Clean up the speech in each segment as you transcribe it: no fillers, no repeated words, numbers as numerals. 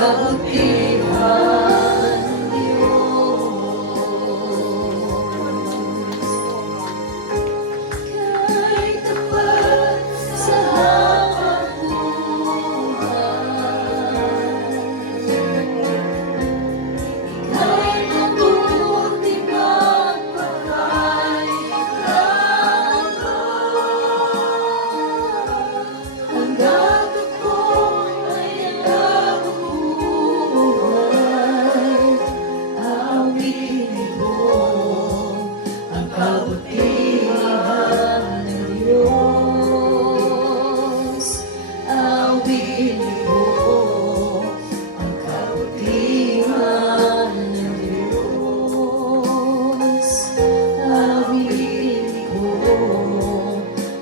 kabutihan ng Diyos. Kay tapat sa habang buhay, ika'y mabuti magpakailanman. Hanggang ako ay nabubuhay, awitin ko ang kabutihan ng Diyos. Awitin ko ang kabutihan ng Diyos. Awitin ko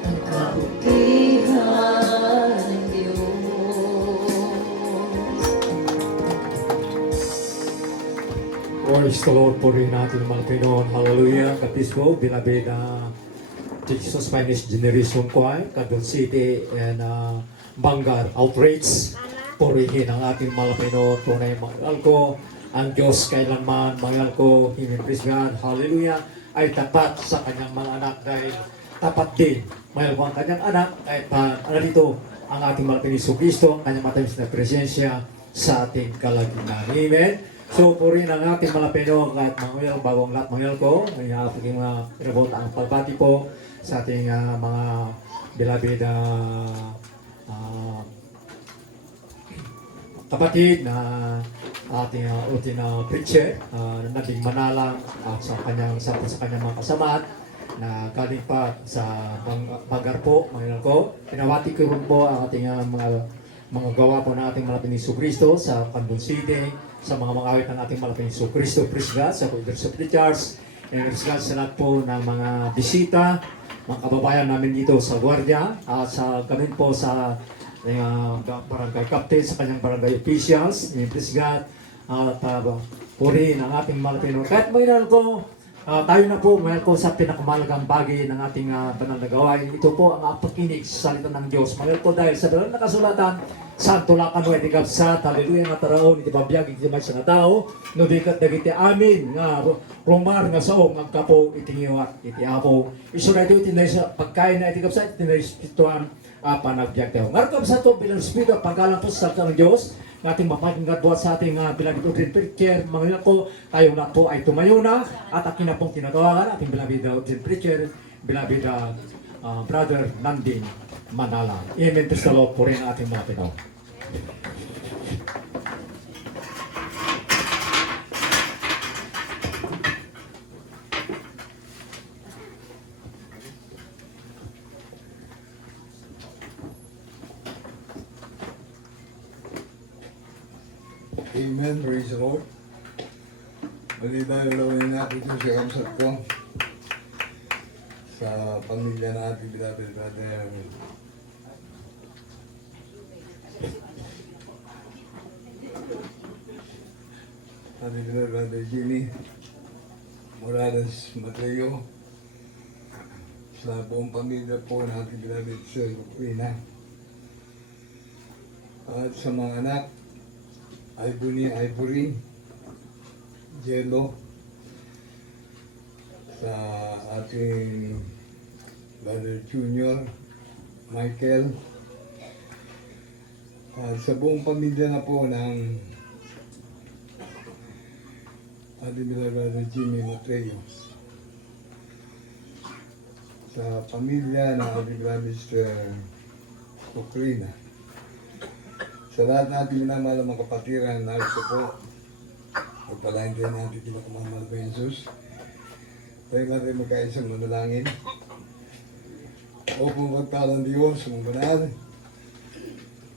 ang kabutihan ng Diyos. Praise the Lord, purihin natin mga Pinoon. Hallelujah. Kapispo, beloved Jesus Finest Generation Choir, Quezon City, and Bangar Outreach. Purihin ang ating mga Pinoon. Tunay mahal ko ang Diyos kailanman. Mahal ko, Himing Praise God. Hallelujah. Ay tapat sa kanyang mga anak dahil tapat din. Mahal ko ang kanyang anak kahit narito ang ating mga Pinoon Kristo, kanyang matamis na presensya sa ating kalagitnaan. Amen. So, purihin ang ating mga Pinoon kahit mga bagong lahat mga ko. May aking mga pinabot ang pagbati po sa ating mga beloved kapatid na ating utin preacher na naging manalang at sa kanyang mga kasamahan na galing pa sa Bangar po, mga ko. Pinawati ko rin po ang ating mga gawa po ng ating malapit ni Kristo sa Quezon City, sa mga awit ng ating malapit ni Kristo, praise God, sa Leaders of the Church, and praise God sa lahat po ng mga bisita, mga kababayan namin dito sa Guardia, sa gamin po sa barangay captain, sa kanyang barangay officials, and praise God, at purihin ang ating malapit. Kahit mayroon ko, tayo na po, mayroon ko sa pinakamalagang bagay ng ating banal na gawain. Ito po ang pakinig sa salita ng Diyos. Mayroon ko dahil sa banal na kasulatan, Santo lakan mo iti kapsat, haleluya nga taraon, iti babiyag, iti may sa tao, no di kat dagiti amin, nga rumar nga saong, ang kapo, iti ngiwat, iti apo. Iso na ito, iti na pagkain na iti kapsat, iti na ispituan, panagbiag tayo. Nga kapsat to, bilang spito, pagkalang po sa salita ng Diyos, ating mapaging buhat sa ating bilabid Udrin Preacher, mga po, tayo na po ay tumayo na, at akin na pong tinatawagan, ating bilabid Udrin Preacher, bilabid Brother Nandin Manala. Amen. Praise the Lord po rin ang ating mga Pinoy. Amen, praise the Lord. Bali tayo lawin natin ito sa kamsat ko sa pamilya natin, beloved brother. Ating beloved brother Jimmy Morales Mateo, sa buong pamilya po ng ating beloved Sir Rina, at sa mga anak Ivory, Jello, sa ating Brother Junior, Michael, at sa buong pamilya na po ng ating Brother Jimmy Mateo, sa pamilya ng ating Brother Sister Cocrina, sa lahat natin minamahal mga kapatiran, narito po, pagpalain din natin pinakamahal ko Jesus. Tayo natin magkaisang manalangin. O kung magtalang Diyos, mong banal,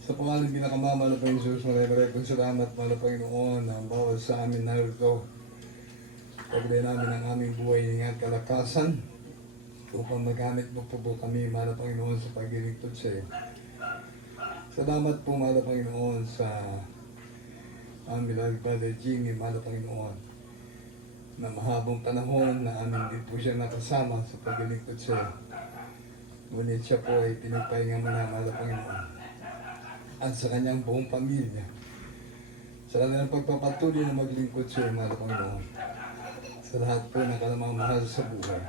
sa pangalan pinakamamahal ko Jesus, maraming kong salamat, mahal Panginoon, ang bawat sa amin narito. Pagbigay namin ang aming buhay at kalakasan, upang magamit mo po kami, mahal Panginoon, sa paglilingkod sa iyo. Salamat po, mahal Panginoon, sa aming Brother Jimmy, mahal Panginoon, na mahabang panahon na amin din po siya nakasama sa paglilingkod sa iyo. Ngunit siya po ay pinagpahinga mo na, mahal Panginoon, at sa kanyang buong pamilya. Sa lahat ng pagpapatuloy na maglingkod sa iyo, mahal na Panginoon. Sa lahat po na kalamang-mahal sa buhay.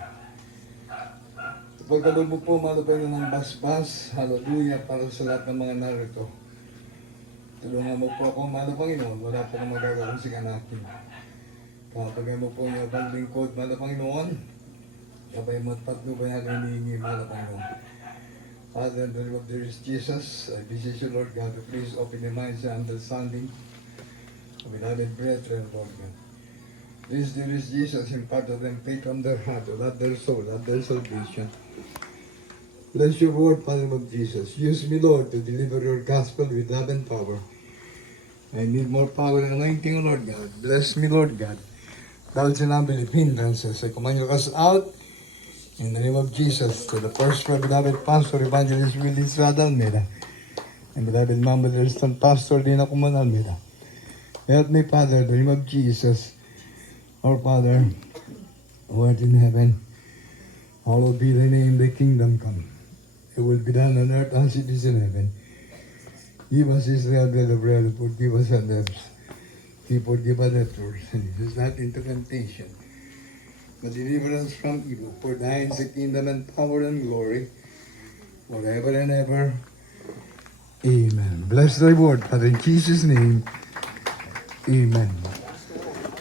Sa pagkalubog po, mahal na Panginoon, ng basbas, hallelujah, para sa lahat ng mga narito. Tulungan mo po ako, mahal na Panginoon, wala po akong magagawang siganakin. Kapag mo po yung abang lingkod, mahal na Panginoon, kapay mo at patnubay ang hinihingi, mahal na Panginoon. Father, in the name of dear Jesus, I beseech you, Lord God, to please open the minds and understanding of beloved brethren, Lord God. Please, dearest Jesus, impart to them faith from their heart, to love their soul, love their salvation. Bless your word, Father of Jesus. Use me, Lord, to deliver your gospel with love and power. I need more power and anointing, Lord God. Bless me, Lord God. Dahil sa namin hindrances, I command you to cast out in the name of Jesus to the first my beloved Pastor Evangelist Willie Estrada Almeida and beloved Mama Lirston Pastor Dina Kuman Almeida. Help me, Father, in the name of Jesus, our Father, who art in heaven, hallowed be thy name, thy kingdom come. It will be done on earth as it is in heaven. Give us this day our daily bread, and forgive us our debts. He forgive us our debtors, and lead us not into temptation, but deliver us from evil. For thine is the kingdom and power and glory, forever and ever. Amen. Bless thy word, Father, in Jesus' name. Amen.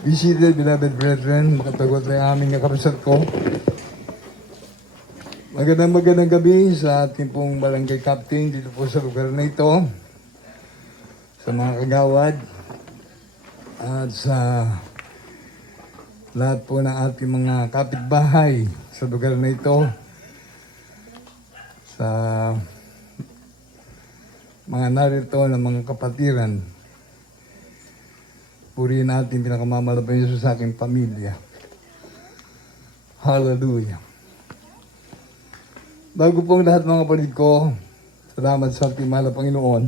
Be seated, beloved brethren. Makatagot na aming nakapasat ko. Magandang gabi sa ating pong barangay captain dito po sa lugar na ito. Sa mga kagawad. At sa lahat po ng ating mga kapitbahay sa lugar na ito. Sa mga narito na mga kapatiran. Purihin natin pinakamamalaban Yesus sa aking pamilya. Hallelujah. Bago pong lahat mga kapatid ko, salamat sa ating mahal na Panginoon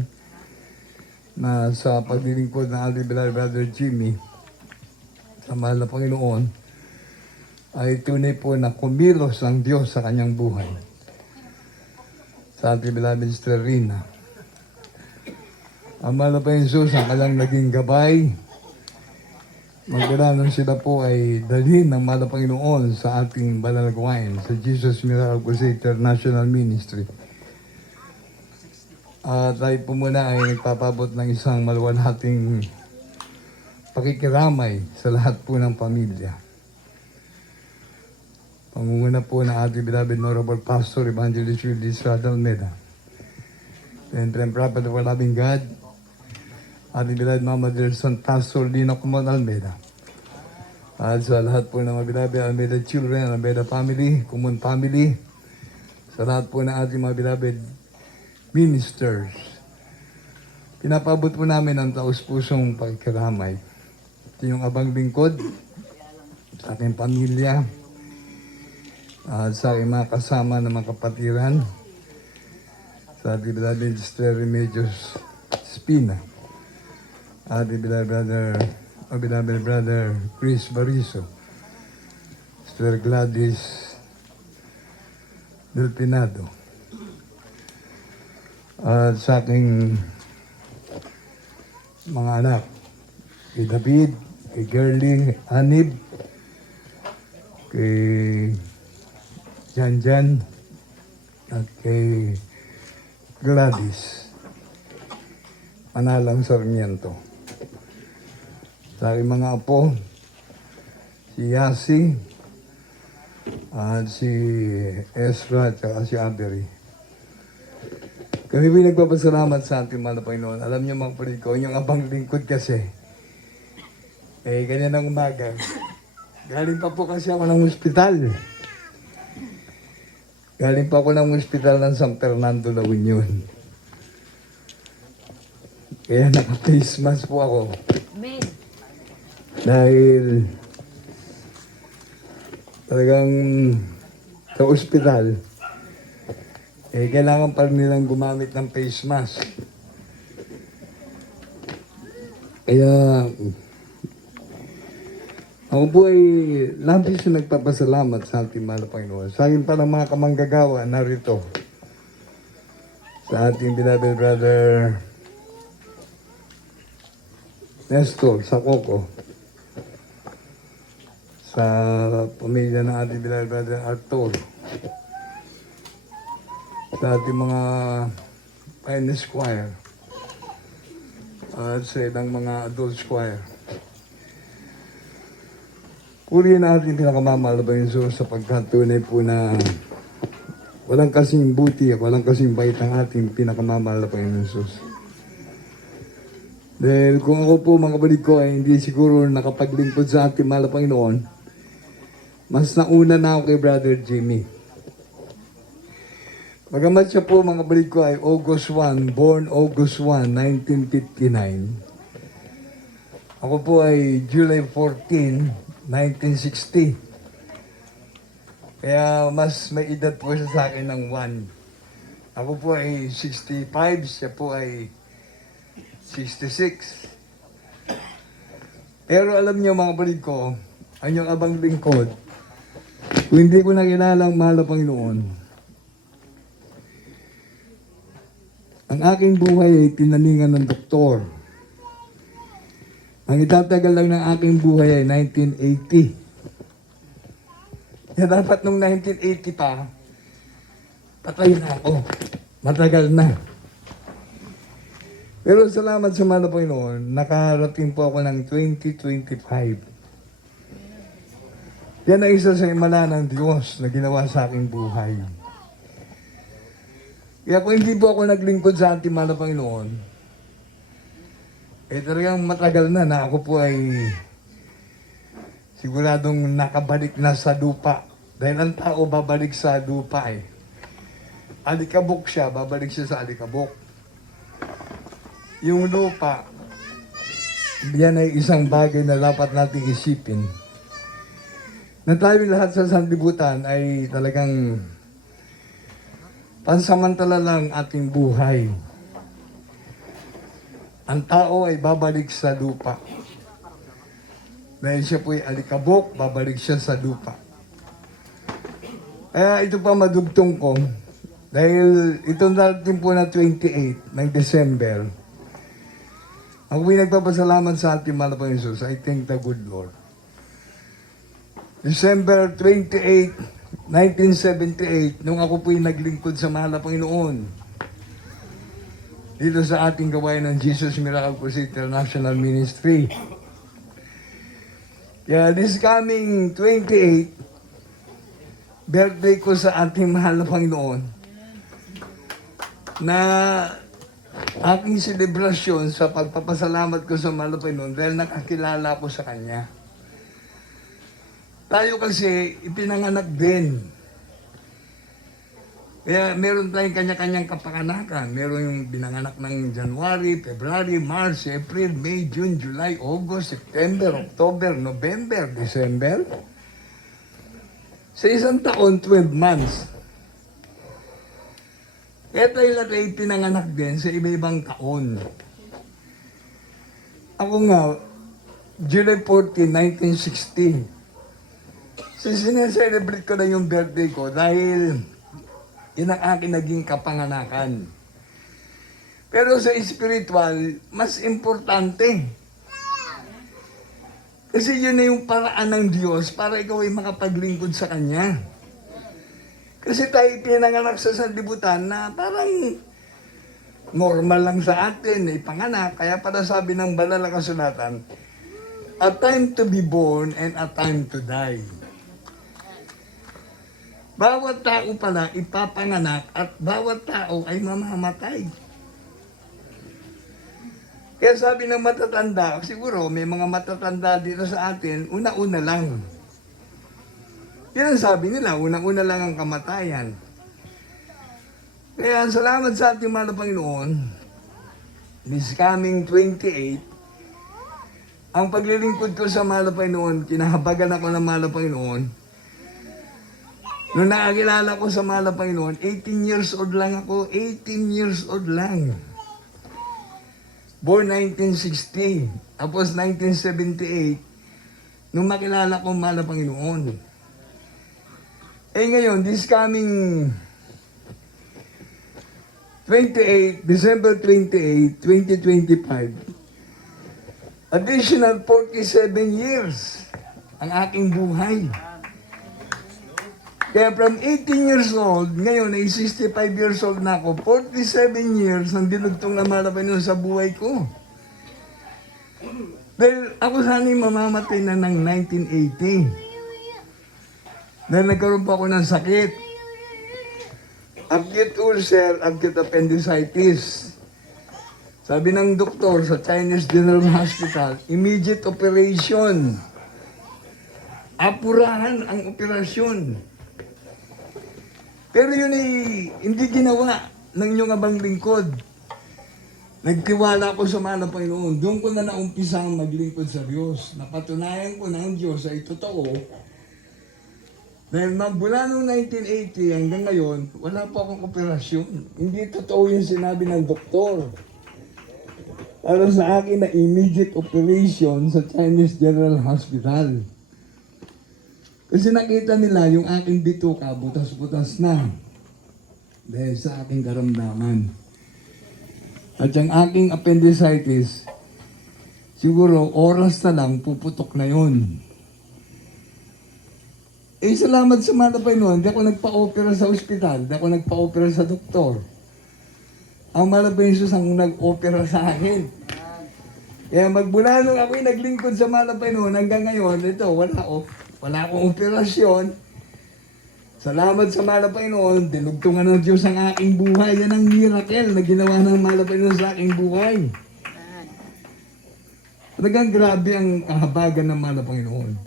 na sa paglilingkod ng ating beloved brother Jimmy sa mahal na Panginoon ay tunay po na kumilos ang Diyos sa kanyang buhay. Sa ating beloved Sister Rina. Ang mahal na Panginoon Jesus ang kanyang naging gabay. Magdala nung sila po ay dalhin ng mahal na Panginoon sa ating banal na gawain sa Jesus Miracle Crusade International Ministry. At tayo po muna ay nagpapabot ng isang maluwalhating pakikiramay sa lahat po ng pamilya. Pangunguna po ng ating beloved Honorable Pastor Evangelist Willie Estrada Almeida. And then Prophet of our loving God, ating beloved Mama Lirston Pastor Dina Kuman Almeida. At sa lahat po ng mga beloved Almeida children, Almeida family, Kuman family, sa lahat po ng ating mga beloved ministers. Pinapabot po namin ang taus-pusong pagkiramay. Ito yung abang lingkod sa aking pamilya, at sa aking mga kasama ng mga kapatiran, sa ating beloved Sister Remedios Spina, ating beloved brother Chris Bariso, Sister Gladys Del Pinado, at sa aking mga anak, kay David, kay Gerlie, Anib, kay Janjan, at kay Gladys Manalang Sarmiento. Sa aking mga apo, si Yasi, at si Ezra, at si Avery. Kami po nagpapasalamat sa ating mahal na Panginoon. Alam niyo mga kapatid ko, yung abang lingkod kasi, ganyan ang umaga. Galing pa po kasi ako ng ospital. Galing pa ako ng ospital ng San Fernando, La Union. Kaya naka-face mask po ako. Amen. Dahil talagang sa ospital, kailangan pa rin nilang gumamit ng face mask. Kaya ako po ay labis na nagpapasalamat sa ating mahal na Panginoon. Sa akin parang mga kamanggagawa narito sa ating beloved brother Nestor, sa Coco. Sa pamilya ng ating Bilal Brother Arthur. Sa ating mga Pioneer Choir. At sa ilang mga adult choir. Purihin natin pinakamamahal ba yung Diyos sapagkat tunay po na walang kasing buti, walang kasing bait ang ating pinakamamahal na Panginoon Diyos. Dahil kung ako po mga kapatid ko ay hindi siguro nakapaglingkod sa ating mahal na Panginoon, mas nauna na ako kay Brother Jimmy. Bagamat siya po mga kapatid ko ay August 1, born August 1, 1959. Ako po ay July 14, 1960. Kaya mas may edad po siya sa akin ng 1. Ako po ay 65, siya po ay 66. Pero alam niyo mga kapatid ko, ang yung abang lingkod, kung hindi ko nakilala ang mahal na Panginoon, ang aking buhay ay tinaningan ng doktor. Ang itatagal lang ng aking buhay ay 1980. Kaya dapat nung 1980 pa, patay na ako. Matagal na. Pero salamat sa mahal na Panginoon, nakarating po ako ng 2025. Yan ang isa sa himala ng Diyos na ginawa sa aking buhay. Kaya kung hindi po ako naglingkod sa ating mahal na Panginoon, eh talagang matagal na ako po ay siguradong nakabalik na sa lupa. Dahil ang tao babalik sa lupa eh. Alikabok siya, babalik siya sa alikabok. Yung lupa, yan ay isang bagay na dapat nating isipin. Na tayo lahat sa sanlibutan ay talagang pansamantala lang ating buhay. Ang tao ay babalik sa lupa. Dahil siya po ay alikabok, babalik siya sa lupa. Kaya ito pa madugtong ko, dahil itong darating po na 28 ng December, ako ay nagpapasalamat sa ating mahal na Panginoon Jesus. I thank the good Lord. December 28, 1978, nung ako po'y naglingkod sa mahal na Panginoon, dito sa ating gawain ng Jesus Miracle Crusade International Ministry. Kaya this coming 28, birthday ko sa ating mahal na Panginoon, na aking selebrasyon sa pagpapasalamat ko sa mahal na Panginoon dahil nakakilala ko sa Kanya. Tayo kasi ipinanganak din. Kaya meron tayong kanya-kanyang kapanganakan. Meron yung binanganak ng January, February, March, April, May, June, July, August, September, October, November, December. Sa isang taon, 12 months. Kaya tayo lahat ay pinanganak din sa iba-ibang taon. Ako nga, July 14, 1960. So, sineselebrate ko na yung birthday ko dahil yun ang aking naging kapanganakan. Pero sa spiritual, mas importante. Kasi yun na yung paraan ng Diyos para ikaw ay makapaglingkod sa Kanya. Kasi tayo pinanganak sa sanlibutan na parang normal lang sa atin, ay panganak. Kaya para sabi ng banal na kasulatan, a time to be born and a time to die. Bawat tao pala ipapanganak at bawat tao ay mamamatay. Kaya sabi ng matatanda, siguro may mga matatanda dito sa atin, una-una lang. Yan ang sabi nila, una-una lang ang kamatayan. Kaya salamat sa ating mahal na Panginoon, this coming 28, ang paglilingkod ko sa mahal na Panginoon, kinahabagan ako ng mahal na Panginoon. Nung nakakilala ko sa mahal na Panginoon, 18 years old lang ako, 18 years old lang. Born 1960, tapos 1978, nung makilala ko mahal na Panginoon. Eh ngayon, this coming 28, December 28, 2025, Additional 47 years ang aking buhay. Kaya from 18 years old, ngayon ay 65 years old na ako, 47 years ang dinugtong na malaban sa buhay ko. Dahil ako sana'y mamamatay na ng 1980. Dahil nagkaroon pa ako ng sakit. Acute ulcer, acute appendicitis. Sabi ng doktor sa Chinese General Hospital, immediate operation. Apurahan ang operasyon. Pero yun ay hindi ginawa ng inyong abang lingkod. Nagtiwala ako sa mahal na Panginoon. Doon ko na naumpisang maglingkod sa Diyos. Napatunayan ko na ang Diyos ay totoo. Dahil mula noong 1980 hanggang ngayon, wala pa akong operasyon. Hindi totoo yung sinabi ng doktor. Para sa akin na immediate operation sa Chinese General Hospital. Kasi nakita nila yung aking bituka, butas-butas na. Dahil sa aking karamdaman. At yung aking appendicitis, siguro oras na lang, puputok na yun. Eh, salamat sa mga Panginoon, hindi ako nagpa-opera sa ospital, hindi ako nagpa-opera sa doktor. Ang malabay Jesus ang nag-opera sa akin. Kaya magmula nung ako'y naglingkod sa malabay noon hanggang ngayon, ito, wala akong operasyon. Salamat sa malabay noon, dinugtungan ng Diyos ang aking buhay. Yan ang miracle na ginawa ng malabay noon sa aking buhay. Talagang grabe ang kahabagan ng malabay noon.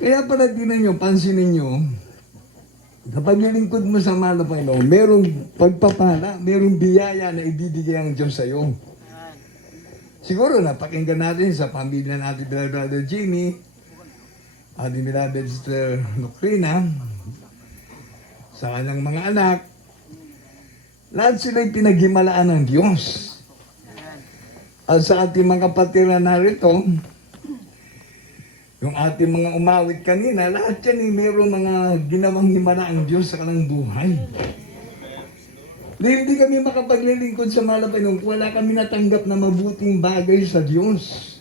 Kaya pala tinan nyo, pansinin nyo, sa paglilingkod mo sa mahal na Panginoon, merong pagpapala, merong biyaya na ibibigay ang Diyos sa iyo. Siguro napakinggan natin sa pamilya natin, Brother Jimmy, ating beloved Sister Lucrina, sa kanyang mga anak, lahat sila'y pinaghimalaan ng Diyos. At sa ating mga kapatiran narito, yung ating mga umawit kanina, lahat yan ay mayroong mga ginawang himala ang Diyos sa kanilang buhay. Hindi kami makapaglilingkod sa mahal na Panginoon kung wala kami natanggap na mabuting bagay sa Diyos.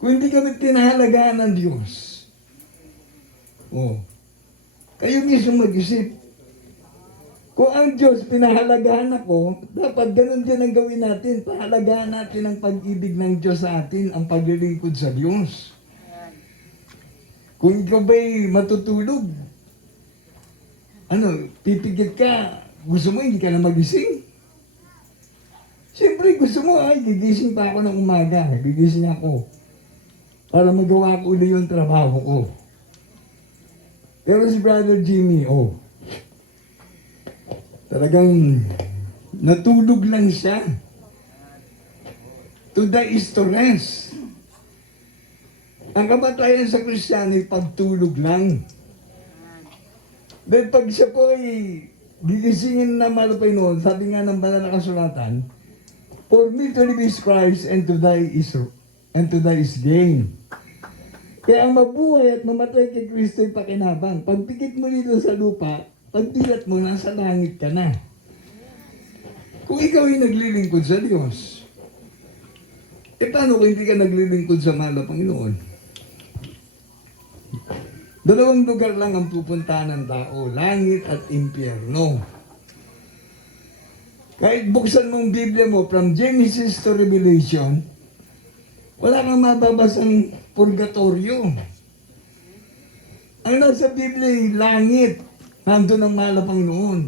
Kung hindi kami pinahalagaan ng Diyos. Oh, kayo mismo mag-isip. Kung ang Diyos pinahalagahan ako, dapat ganun din ang gawin natin. Pahalagahan natin ang pag-ibig ng Diyos sa atin, ang paglilingkod sa Diyos. Kung ikaw ba'y matutulog, pipigit ka, gusto mo hindi ka na magising? Siyempre gusto mo, gigising pa ako ng umaga, gigising ako. Para magawa ko ulit yung trabaho ko. Pero si Brother Jimmy, talagang natulog lang siya. To die is to rest. Ang kamatayan sa Kristiyano ay pagtulog lang. Dahil pag siya po ay gigisingin na malapay noon, sabi nga ng banal na kasulatan, for me to live is Christ and to die is gain. Kaya ang mabuhay at mamatay kay Kristo ay pakinabang. Pagpikit mo dito sa lupa, pagdilat mo, nasa langit ka na. Kung ikaw ay naglilingkod sa Diyos, paano kung hindi ka naglilingkod sa mahal na Panginoon? Dalawang lugar lang ang pupuntahan ng tao, langit at impyerno. Kahit buksan mong Biblia mo from Genesis to Revelation, wala kang mababasang purgatorio. Ang nasa Biblia ay langit. Nandun ang mahal na Panginoon.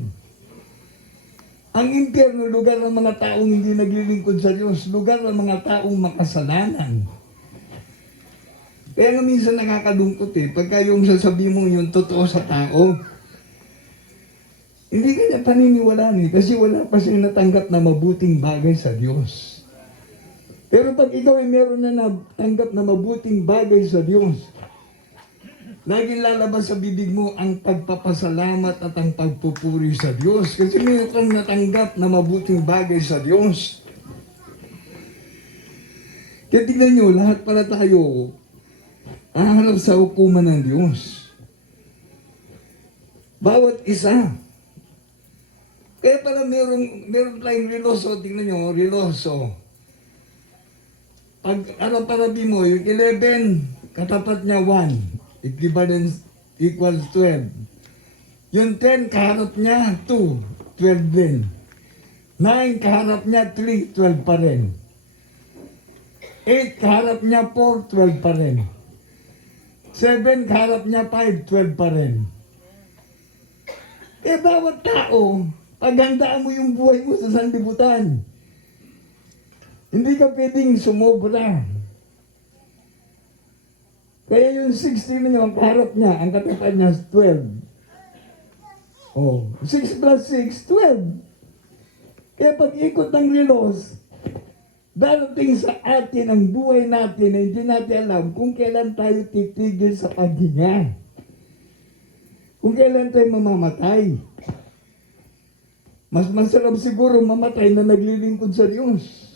Ang impyerno, lugar ng mga taong hindi naglilingkod sa Diyos. Lugar ng mga taong makasalanan. Kaya nga minsan nakakalungkot pagka yung sasabihin mo yung totoo sa tao. Hindi ka niya paniniwalaan kasi wala pa siyang natanggap na mabuting bagay sa Diyos. Pero pag ikaw ay meron na natanggap na mabuting bagay sa Diyos, laging lalabas sa bibig mo ang pagpapasalamat at ang pagpupuri sa Diyos. Kasi meron kang natanggap na mabuting bagay sa Diyos. Kaya tignan nyo, lahat pala tayo haharap sa hukuman ng Diyos. Bawat isa. Kaya pala meron tayong reloso, tignan nyo, reloso. pag ano parabi mo, yung 11, katapat niya 1. Equivalence equals 12. Yung 10, kaharap niya 2, 12 din. 9, kaharap niya 3, 12 pa rin. 8, kaharap niya 4, 12 pa rin. 7, kaharap niya 5, 12 pa rin. Bawat tao, paghandaan mo yung buhay mo sa sanlibutan. Hindi ka pwedeng sumobra. Kaya yung 16 na yung kaharap niya, ang katapat niya 12. Oh, 6 plus 6, 12. Kaya pag ikot ng relos, darating sa atin ang buhay natin na hindi natin alam kung kailan tayo titigil sa paghinga. Kung kailan tayo mamamatay. Mas masarap siguro mamatay na naglilingkod sa Diyos.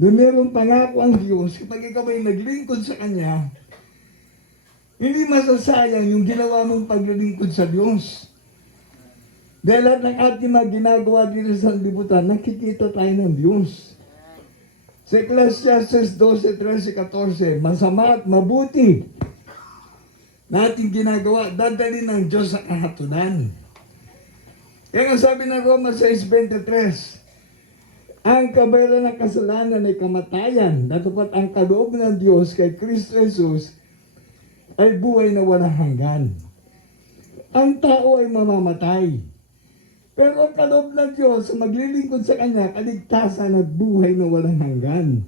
Doon merong pangako ang Diyos, kapag ikaw ay naglingkod sa Kanya, hindi masasayang yung ginawa mong paglilingkod sa Diyos. Dahil lahat ng ating mga ginagawa dito sa libutan, nakikita tayo ng Diyos. Sa Ecclesiastes 12:13-14, masama at mabuti na ating ginagawa, dadalhin ng Diyos sa kahatulan. Kaya nga sabi ng Roma 6:23, ang kabayaran ng kasalanan ay kamatayan, dapat ang kaloob ng Diyos kay Kristo Jesus ay buhay na walang hanggan. Ang tao ay mamamatay, pero ang kaloob ng Diyos sa maglilingkod sa Kanya, kaligtasan at buhay na walang hanggan.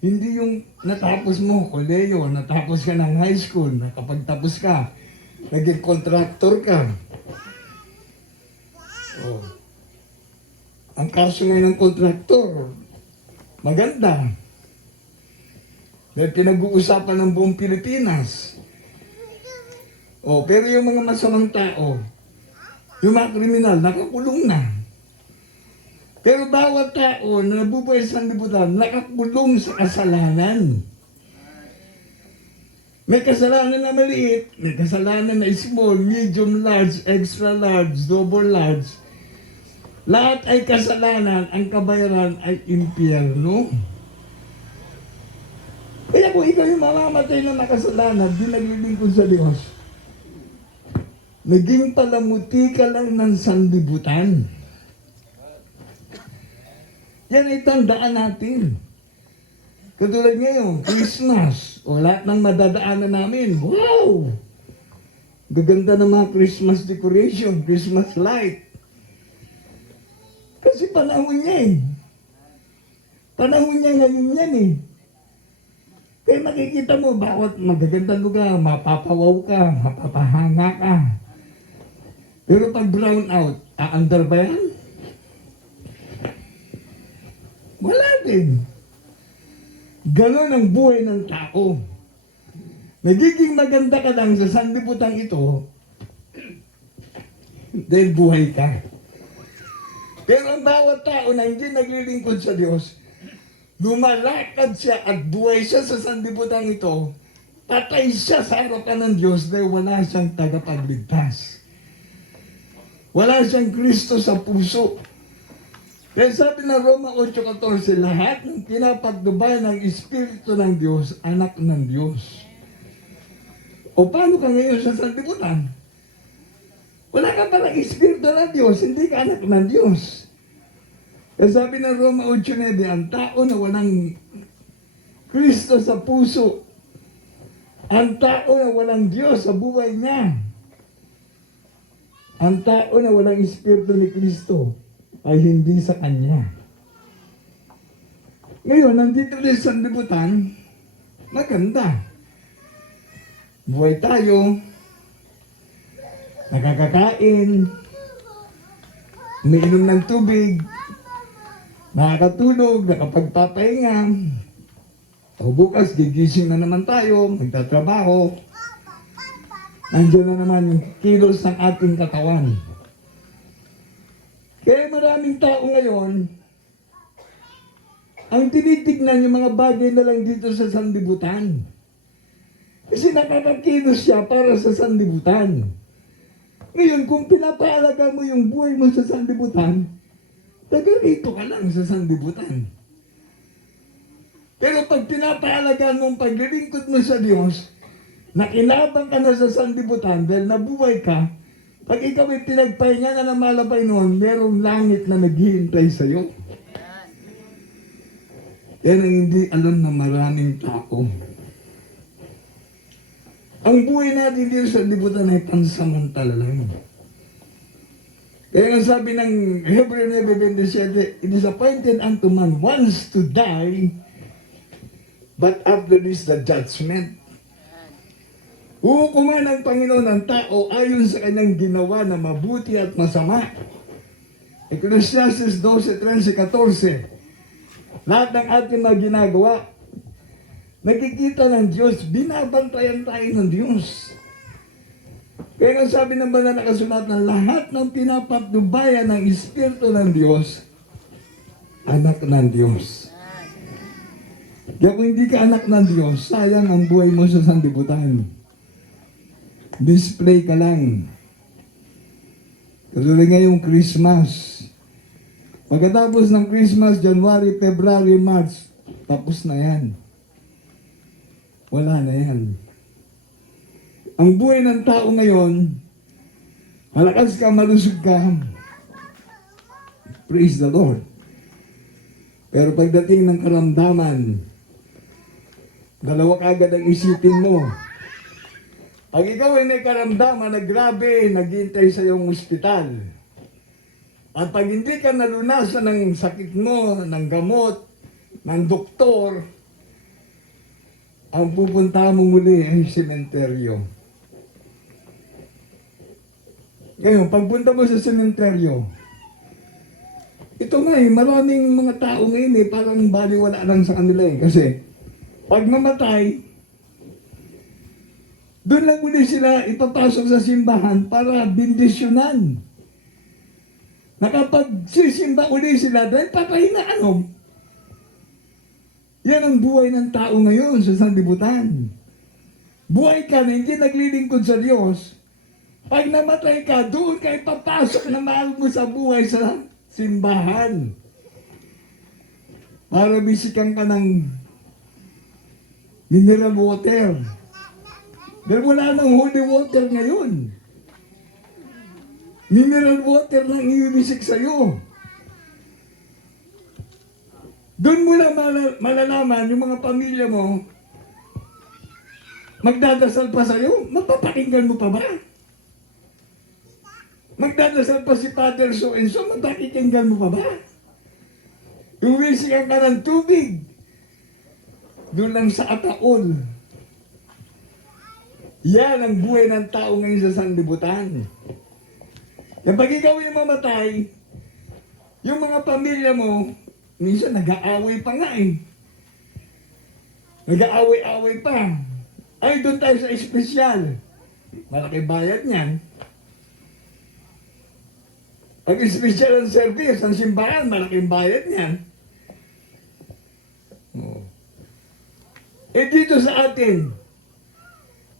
Hindi yung natapos mo, koleyo, natapos ka ng high school, nakapagtapos ka, naging contractor ka. Oh. Ang kaso ngayon ng contractor, maganda. Dahil pinag-uusapan ng buong Pilipinas. Oh, pero yung mga masamang tao, yung mga kriminal, nakakulong na. Pero bawat tao na nabubuhay sa sanlibutan, nakakulong sa kasalanan. May kasalanan na maliit, may kasalanan na small, medium, large, extra large, double large. Lahat ay kasalanan, ang kabayaran ay impyerno. Kaya kung ikaw yung mamamatay na nakasalanan, di naglilingkod sa Diyos, naging palamuti ka lang ng sanlibutan. Yan ay tandaan natin. Katulad ngayon, Christmas, o lahat ng madadaanan namin, wow! Gaganda ng mga Christmas decoration, Christmas light. Kasi panahon niya eh. Panahon niya ngayon yan eh. Kaya makikita mo, bawat magagandang lugar, mapapawaw ka, mapapahanga ka. Pero pag brown out, aandar ba yan? Wala din. Ganon ang buhay ng tao. Nagiging maganda ka lang sa sanlibutan ito dahil buhay ka. Pero ang bawat tao na hindi naglilingkod sa Diyos, lumalakad siya at buhay siya sa sanlibutan ito, patay siya sa harapan ng Diyos dahil wala siyang tagapagligtas. Wala siyang Kristo sa puso. Kaya sabi ng Roma 8:14, lahat ng pinapagdubay ng Espiritu ng Diyos, anak ng Diyos. O paano ka ngayon sa sanlibutan? Wala ka parang Espiritu ng Diyos, hindi ka anak ng Diyos. Kaya sabi ng Roma 8:9, ang tao na walang Kristo sa puso, ang tao na walang Diyos sa buhay niya, ang tao na walang Espiritu ni Kristo, ay hindi sa Kanya. Ngayon, nandito rin sa sanlibutan, maganda. Buhay tayo, nakakakain, umiinom ng tubig, nakakatulog, nakapagpapahinga. O bukas, gigising na naman tayo, magtatrabaho. Nandiyan na naman yung kilos ng ating katawan. Kaya maraming tao ngayon, ang tinitignan yung mga bagay na lang dito sa sanlibutan. Kasi nakakakilos siya para sa sanlibutan. Ngayon, kung pinapaalaga mo yung buhay mo sa sanlibutan, taga rito ka lang sa sanlibutan. pag pinapaalagaan mong paglilingkod mo sa Diyos, nakinabang ka na sa sanlibutan dahil nabuhay ka, pag ikaw ay pinagpahinga na ng malabay noon, merong langit na naghihintay sa iyo. Yan ang hindi alam ng maraming tao. Ang buhay natin dito sa libutan ay pansamantala lang. Kaya nga sabi ng Hebreo 9:27, it is appointed unto man once to die, but after this the judgment. Hukuman ng Panginoon ang tao ayon sa kanyang ginawa na mabuti at masama. Ecclesiastes 12:13-14. Lahat ng ating mga ginagawa, nakikita ng Diyos, binabantayan tayo ng Diyos. Kaya nga sabi ng banal na kasulatan, lahat ng pinapatnubayan ng Espiritu ng Diyos, anak ng Diyos. Kaya kung hindi ka anak ng Diyos, sayang ang buhay mo sa sanlibutan. Display ka lang. Katulad ngayong Christmas. Pagkatapos ng Christmas, January, February, March, tapos na yan. Wala na yan. Ang buhay ng tao ngayon, malakas ka, malusog ka, praise the Lord. Pero pagdating ng karamdaman, dalawa kagad ang isipin mo. Pag ikaw ay may karamdaman na grabe, naghihintay sa iyong ospital. At pag hindi ka nalunasan ng sakit mo, ng gamot, ng doktor, ang pupunta mo muli ay sementeryo. Ngayon, pagpunta mo sa sementeryo, ito nga maraming mga tao ngayon parang baliwala lang sa kanila Kasi, pag mamatay, doon lang muli sila ipapasok sa simbahan para bindisyonan. Nakapagsisimba uli sila dahil papahinaan. Yan ang buhay ng tao ngayon sa sanlibutan. Buhay ka na hindi naglilingkod sa Diyos. Pag namatay ka, doon ka ipapasok na mahal mo sa buhay sa simbahan. Para bisikan ka ng mineral water. Dahil wala nang holy water ngayon. Mineral water lang iibisik sa'yo. Doon mo lang malalaman yung mga pamilya mo, magdadasal pa sa'yo, mapapakinggan mo pa ba? Magdadasal pa si Father so and so, mapapakinggan mo pa ba? Yung wisikan ka ng tubig, doon lang sa ataol. Yan ang buhay ng tao ngayon sa sanlibutan. Kapag ikaw ay mamatay, yung mga pamilya mo, minsan nag-aaway pa nga Nag-aaway-aaway pa. Ay, doon tayo sa espesyal. Malaki bayad niyan. Pag espesyal ang service, ang simbahan, malaking bayad niyan. Dito sa atin,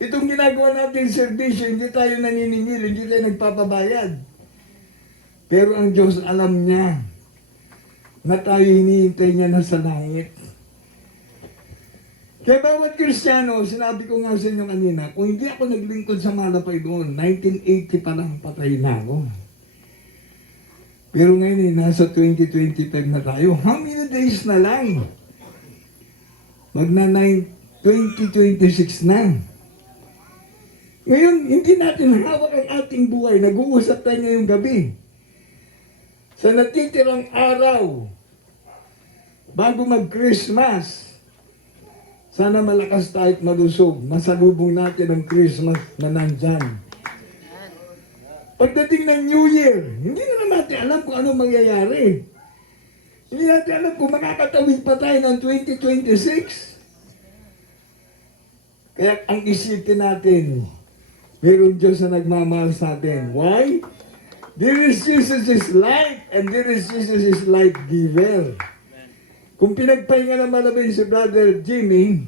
itong ginagawa natin servisyo, hindi tayo naniningil, hindi tayo nagpapabayad. Pero ang Diyos alam niya na tayo hinihintay niya na sa langit. Kaya bawat Kristiyano, sinabi ko nga sa inyo kanina, kung hindi ako naglingkod sa malapay doon, 1980 pa lang patay na ako. Pero ngayon nasa 2025 na tayo. How many days na lang? Magna 2026 na. Ngayon, hindi natin hawak ang ating buhay. Nag-uusap tayo ngayong gabi. Sa natitirang araw, bago mag-Christmas, sana malakas tayo at malusog. Masalubong natin ang Christmas na nandyan. Pagdating ng New Year, hindi na natin alam kung ano mangyayari. Hindi natin alam kung makakatawid pa tayo ng 2026. Kaya ang isipin natin, mayroong Diyos na nagmamahal sa atin. Why? There is Jesus is life, and there is Jesus is life giver. Kung pinagpahinga naman namin si Brother Jimmy,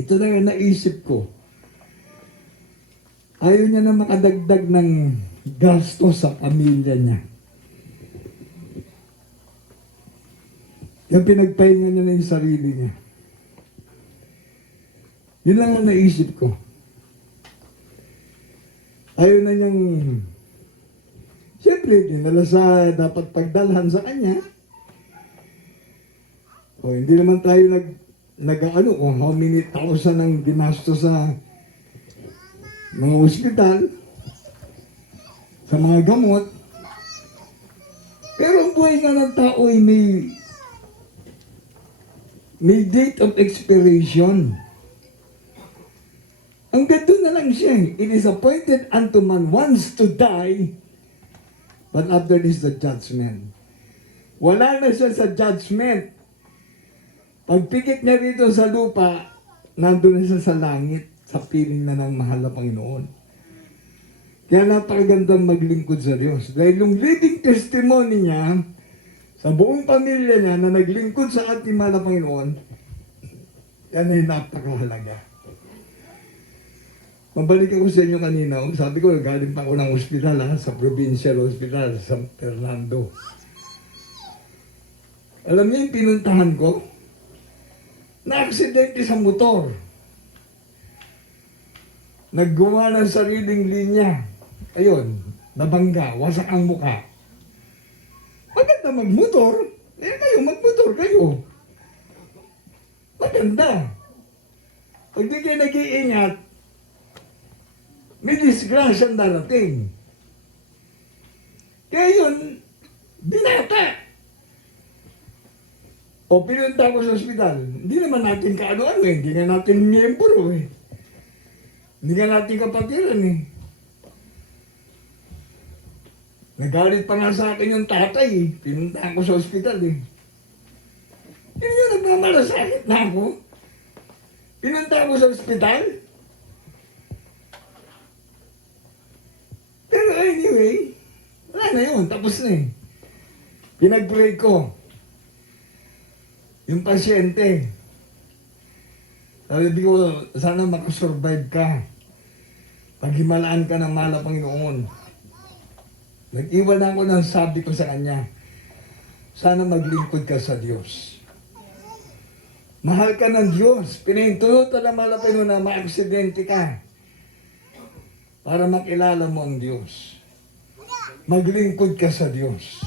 ito na nga naisip ko. Ayaw niya na makadagdag ng gasto sa pamilya niya. Yung pinagpahinga niya na yung sarili niya. Yun lang ang naisip ko. Ayaw na niyang, siyempre, dinala sa dapat pagdalhan sa kanya. O, hindi naman tayo nag-ano, kung how many thousand ang ginasto sa mga ospital, sa mga gamot. Pero ang buhay nga ng tao ay may date of expiration. Ang ganito na lang siya. It is appointed unto man once to die, but after this the judgment. Wala na siya sa judgment. Pagpikit niya rito sa lupa, nandun na siya sa langit, sa piling na ng mahal na Panginoon. Kaya napakagandang maglingkod sa Diyos. Dahil yung living testimony niya, sa buong pamilya niya na naglingkod sa ating mahal na Panginoon, yan ay napakahalaga. Mabalik ako sa inyo kanina. Sabi ko, galing pa ako ng ospital sa Provincial Hospital, sa San Fernando. Alam niyo yung pinuntahan ko? Na-aksidente sa motor. Naggawa ng sariling linya. Ayun, nabangga, wasak ang muka. Maganda magmotor. Kayo, magmotor kayo. Maganda. Pag di kayo nag-iingat, may disgrasyang darating. Kaya yun, binata. O pinunta ko sa ospital. Hindi naman natin kaano-ano eh. Hindi nga natin miyembro eh. Hindi nga natin kapatiran eh. Nagalit pa nga sa akin yung tatay eh. Pinunta ko sa ospital eh. Hindi nga nagmamalasakit na ako. Pinunta ko sa ospital. Pero anyway, wala na yun. Tapos na eh. Pinag-pray ko. Yung pasyente. Sabi ko, sana makasurvive ka. Paghimalaan ka ng mahal na Panginoon. Nag-iwan ako ng sabi ko sa kanya, sana maglingkod ka sa Diyos. Mahal ka ng Diyos. Pinahintulot na mahal na Panginoon na ma-aksidente ka. Para makilala mo ang Diyos. Maglingkod ka sa Diyos.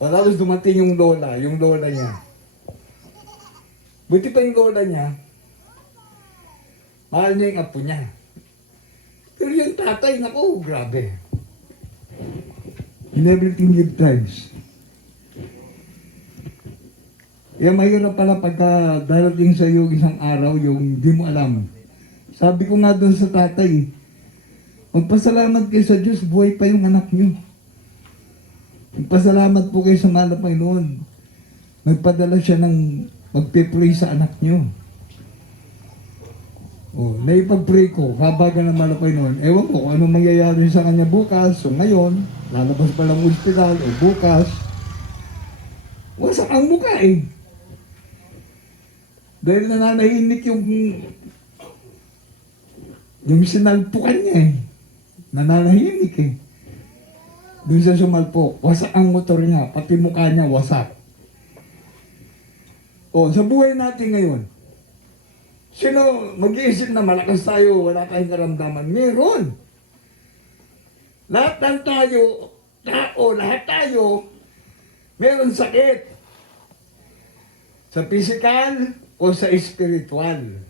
Tapos dumating yung lola niya. Buti pa yung lola niya, mahal niya yung apo niya. Pero yung tatay, naku, grabe. In everything give thanks. Kaya mahirap pala pagka darating sa iyo isang araw yung di mo alam. Sabi ko nga doon sa tatay, magpasalamat kayo sa Diyos, buhay pa yung anak niyo. Magpasalamat po kayo sa mahal na Panginoon. Nagpadala siya ng magpe-pray sa anak niyo. Naipag-pray ko, kabaga ng mahal na Panginoon. Ewan ko kung anong mangyayari sa kanya bukas o ngayon, lalabas pa lang ospital o bukas. Wasak ang mukha eh. Dahil nananahimik yung sinalpukan niya eh. Nananahimik eh. Doon sa sumalpok, wasak ang motor niya, pati mukha niya wasak. Sa buhay natin ngayon, sino mag-iisip na malakas tayo, wala tayong karamdaman? Meron. Lahat ng lahat tayo, meron sakit. Sa physical o sa spiritual.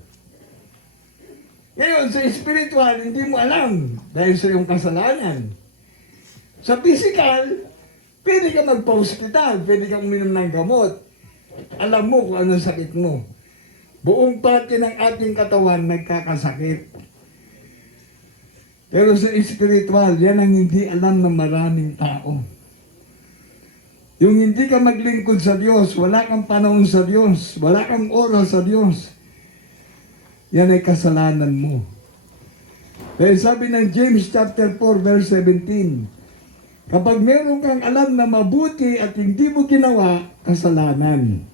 Ngayon, sa spiritual, hindi mo alam dahil sa iyong kasalanan. Sa physical, pwede ka magpa-hospital, pwede kang uminom ng gamot. Alam mo kung ano sakit mo. Buong parte ng ating katawan nagkakasakit. Pero sa spiritual, yan ang hindi alam ng maraming tao. Yung hindi ka maglingkod sa Diyos, wala kang panahon sa Diyos, wala kang oras sa Diyos, yan ay kasalanan mo. Dahil sabi ng James chapter 4 verse 17, kapag meron kang alam na mabuti at hindi mo ginawa, kasalanan.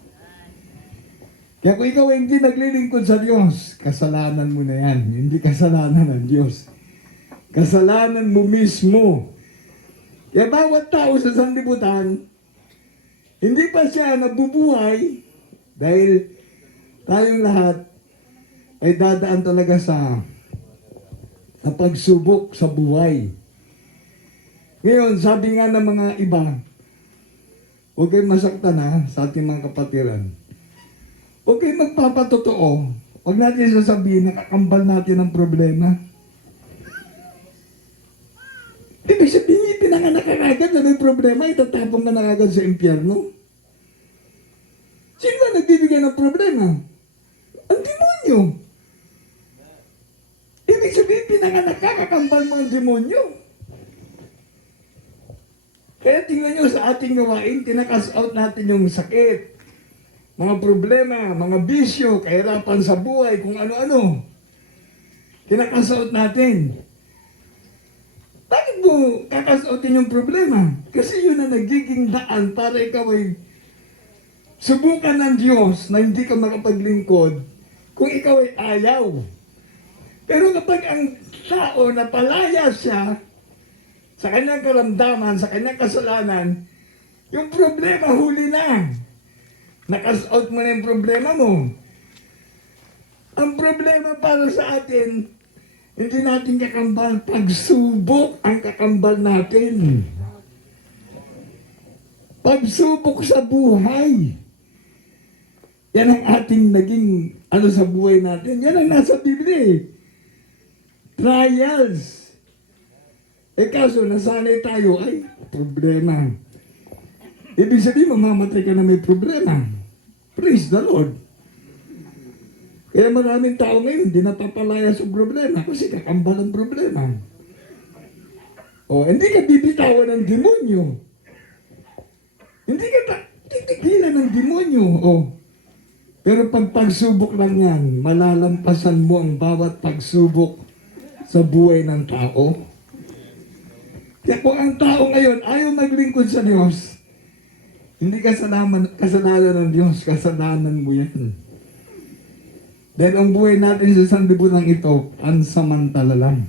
Kaya kung ikaw ay hindi naglilingkod sa Diyos, kasalanan mo na yan. Hindi kasalanan ng Diyos. Kasalanan mo mismo. Kaya bawat tao sa sanlibutan, hindi pa siya nabubuhay dahil tayong lahat ay dadaan talaga sa pagsubok sa buhay. Ngayon, sabi nga ng mga iba, huwag kayong masaktan ha, sa ating mga kapatiran. Huwag kayong magpapatotoo. Huwag natin sasabihin na kakambal natin ang problema. Ibig sabihin, pinanganak ka agad na may problema, itatapong ka na agad sa impyerno. Sino ba nagbibigay ng problema? Ang demonyo. Ibig sabihin, pinanganak ka, kakambal mo ang demonyo. Kaya tingnan nyo sa ating gawain, tinakas out natin yung sakit, mga problema, mga bisyo, kahirapan sa buhay, kung ano-ano. Tinakas out natin. Bakit mo kakas outin yung problema? Kasi yun ang nagiging daan para ikaw ay subukan ng Diyos na hindi ka makapaglingkod kung ikaw ay ayaw. Pero kapag ang tao na palaya siya sa kanyang karamdaman, sa kanyang kasalanan, yung problema huli na. Nakas out mo na yung problema mo. Ang problema para sa atin, hindi natin kakambal, pagsubok ang kakambal natin. Pagsubok sa buhay. Yan ang ating naging sa buhay natin. Yan ang nasa Biblia eh. Trials. Kaso nasanay tayo, ay, problema. Ibig sabihin, mamamatay ka na may problema. Praise the Lord. Kaya maraming tao ngayon, hindi napapalaya sa problema kasi kakambal ang problema. Hindi ka bibitawan ng demonyo. Hindi ka titigilan ng demonyo. Pero pag pagsubok lang yan, malalampasan mo ang bawat pagsubok sa buhay ng tao. Kaya kung ang tao ngayon ayaw maglingkod sa Diyos, hindi kasalanan ng Diyos, kasalanan mo yan. Dahil ang buhay natin sa sanlibutan ito, pansamantala lang.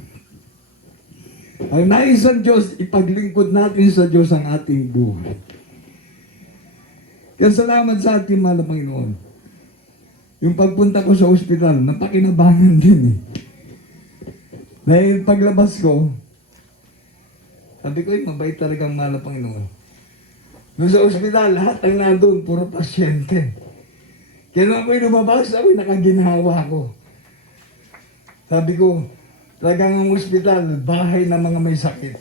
Ang nais ng Diyos, ipaglingkod natin sa Diyos ang ating buhay. Kaya salamat sa ating mahal na Panginoon. Yung pagpunta ko sa ospital, napakinabangan din eh. Dahil paglabas ko, sabi ko, mabait talagang mahal na Panginoon. Doon sa ospital, lahat ang nandun, puro pasyente. Kaya nung ako'y lumabas, ako'y nakaginhawa ko. Sabi ko, talagang ang ospital, bahay ng mga may sakit.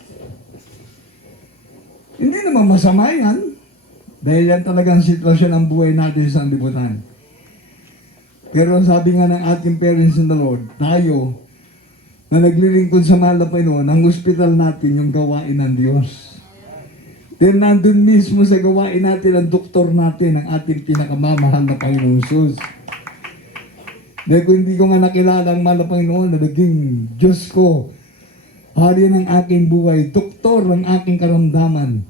Hindi naman masama yan. Dahil yan talagang sitwasyon ng buhay natin sa sanlibutan. Pero sabi nga ng ating parents in the Lord, tayo, na naglilingkod sa mahal na Panginoon, ang ospital natin yung gawain ng Diyos. Then nandun mismo sa gawain natin ang doktor natin, ang ating pinakamamahal na Panginoon Jesus. Dahil kung hindi ko nga nakilala ang mahal na Panginoon na naging Diyos ko, hari ng aking buhay, doktor ng aking karamdaman,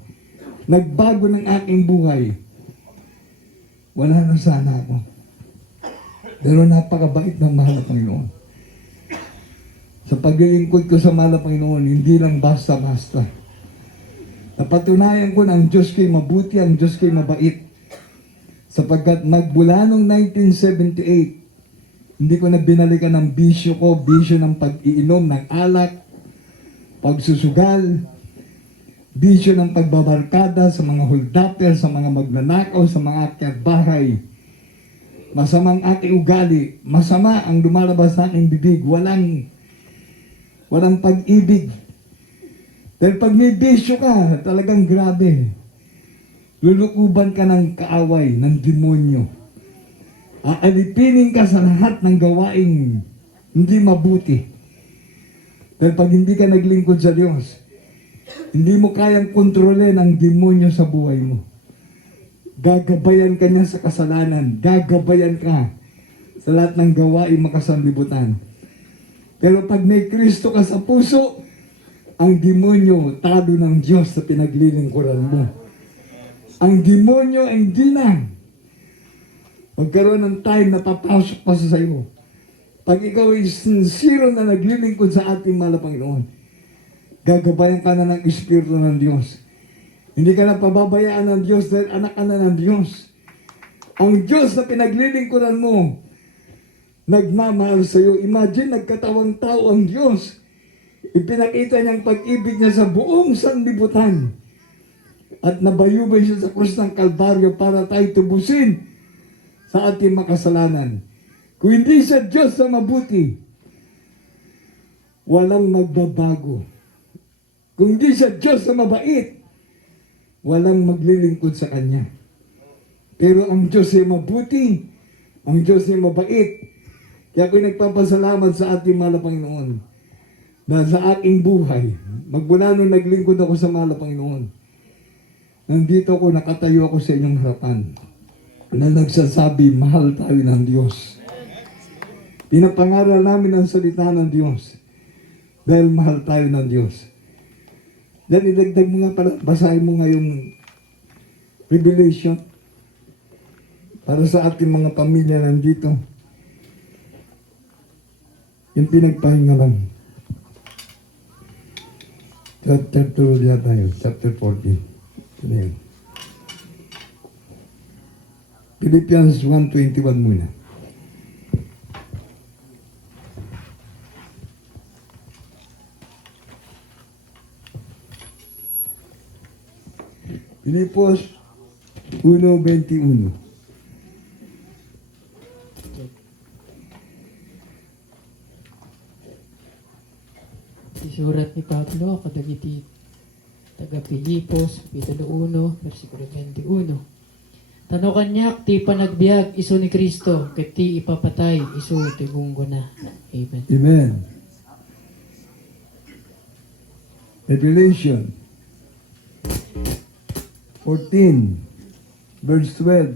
nagbago ng aking buhay, wala na sana ako. Pero napakabait ng mahal na Panginoon. Sa paglilingkod ko sa mahal na Panginoon, hindi lang basta-basta. Napatunayan ko na ang Diyos ko'y mabuti, ang Diyos ko'y mabait. Sapagkat magmula noong 1978, hindi ko na binalikan ang bisyo ko, bisyo ng pag-iinom ng alak, pagsusugal, bisyo ng pagbabarkada sa mga holdapper, sa mga magnanakaw, sa mga akyat bahay. Masamang aking ugali, masama ang lumalabas sa aking bibig, walang pag-ibig. Dahil pag may bisyo ka, talagang grabe. Lulukuban ka ng kaaway, ng demonyo. Aalipinin ka sa lahat ng gawaing hindi mabuti. Dahil pag hindi ka naglingkod sa Diyos, hindi mo kayang kontrolin ang demonyo sa buhay mo. Gagabayan ka niya sa kasalanan. Gagabayan ka sa lahat ng gawaing makasanlibutan. Pero pag may Kristo ka sa puso, ang demonyo talo ng Diyos sa pinaglilingkuran mo. Ang demonyo ay hindi na magkaroon ng time na papasok pa sa iyo. Pag ikaw ay sincere na naglilingkod sa ating mahal na Panginoon, gagabayan ka na ng Espiritu ng Diyos. Hindi ka na pababayaan ng Diyos dahil anak ka na ng Diyos. Ang Diyos na pinaglilingkuran mo nagmamahal sa iyo. Imagine, nagkatawang tao ang Diyos. Ipinakita niyang pag-ibig niya sa buong sanlibutan. At nabayubay siya sa krus ng Kalbaryo para tayo tubusin sa ating makasalanan. Kung hindi siya Diyos na mabuti, walang magbabago. Kung hindi siya Diyos na mabait, walang maglilingkod sa Kanya. Pero ang Diyos ay mabuti, ang Diyos ay mabait. Kaya ako'y nagpapasalamat sa ating mahal na Panginoon na sa aking buhay, magmula nung naglingkod ako sa mahal na Panginoon, nandito ako, nakatayo ako sa inyong harapan na nagsasabi, mahal tayo ng Diyos. Pinapangaral namin ang salita ng Diyos dahil mahal tayo ng Diyos. Then idagdag mo nga pala, basahin mo nga yung Revelation para sa ating mga pamilya nandito. Yung pinagpahinga lang. Chapter 2 na tayo, chapter 14. Ayan. Philippians 1:21 muna. Filipos 1:21. Isurat ni Pablo kadagiti taga Pilipos, Kapitulo 1, versikulo 21. Tano kanyak ti panagbiag iso ni Kristo, ket ti ipapatay iso ti bunggo na. Amen. Amen. Revelation 14, verse 12,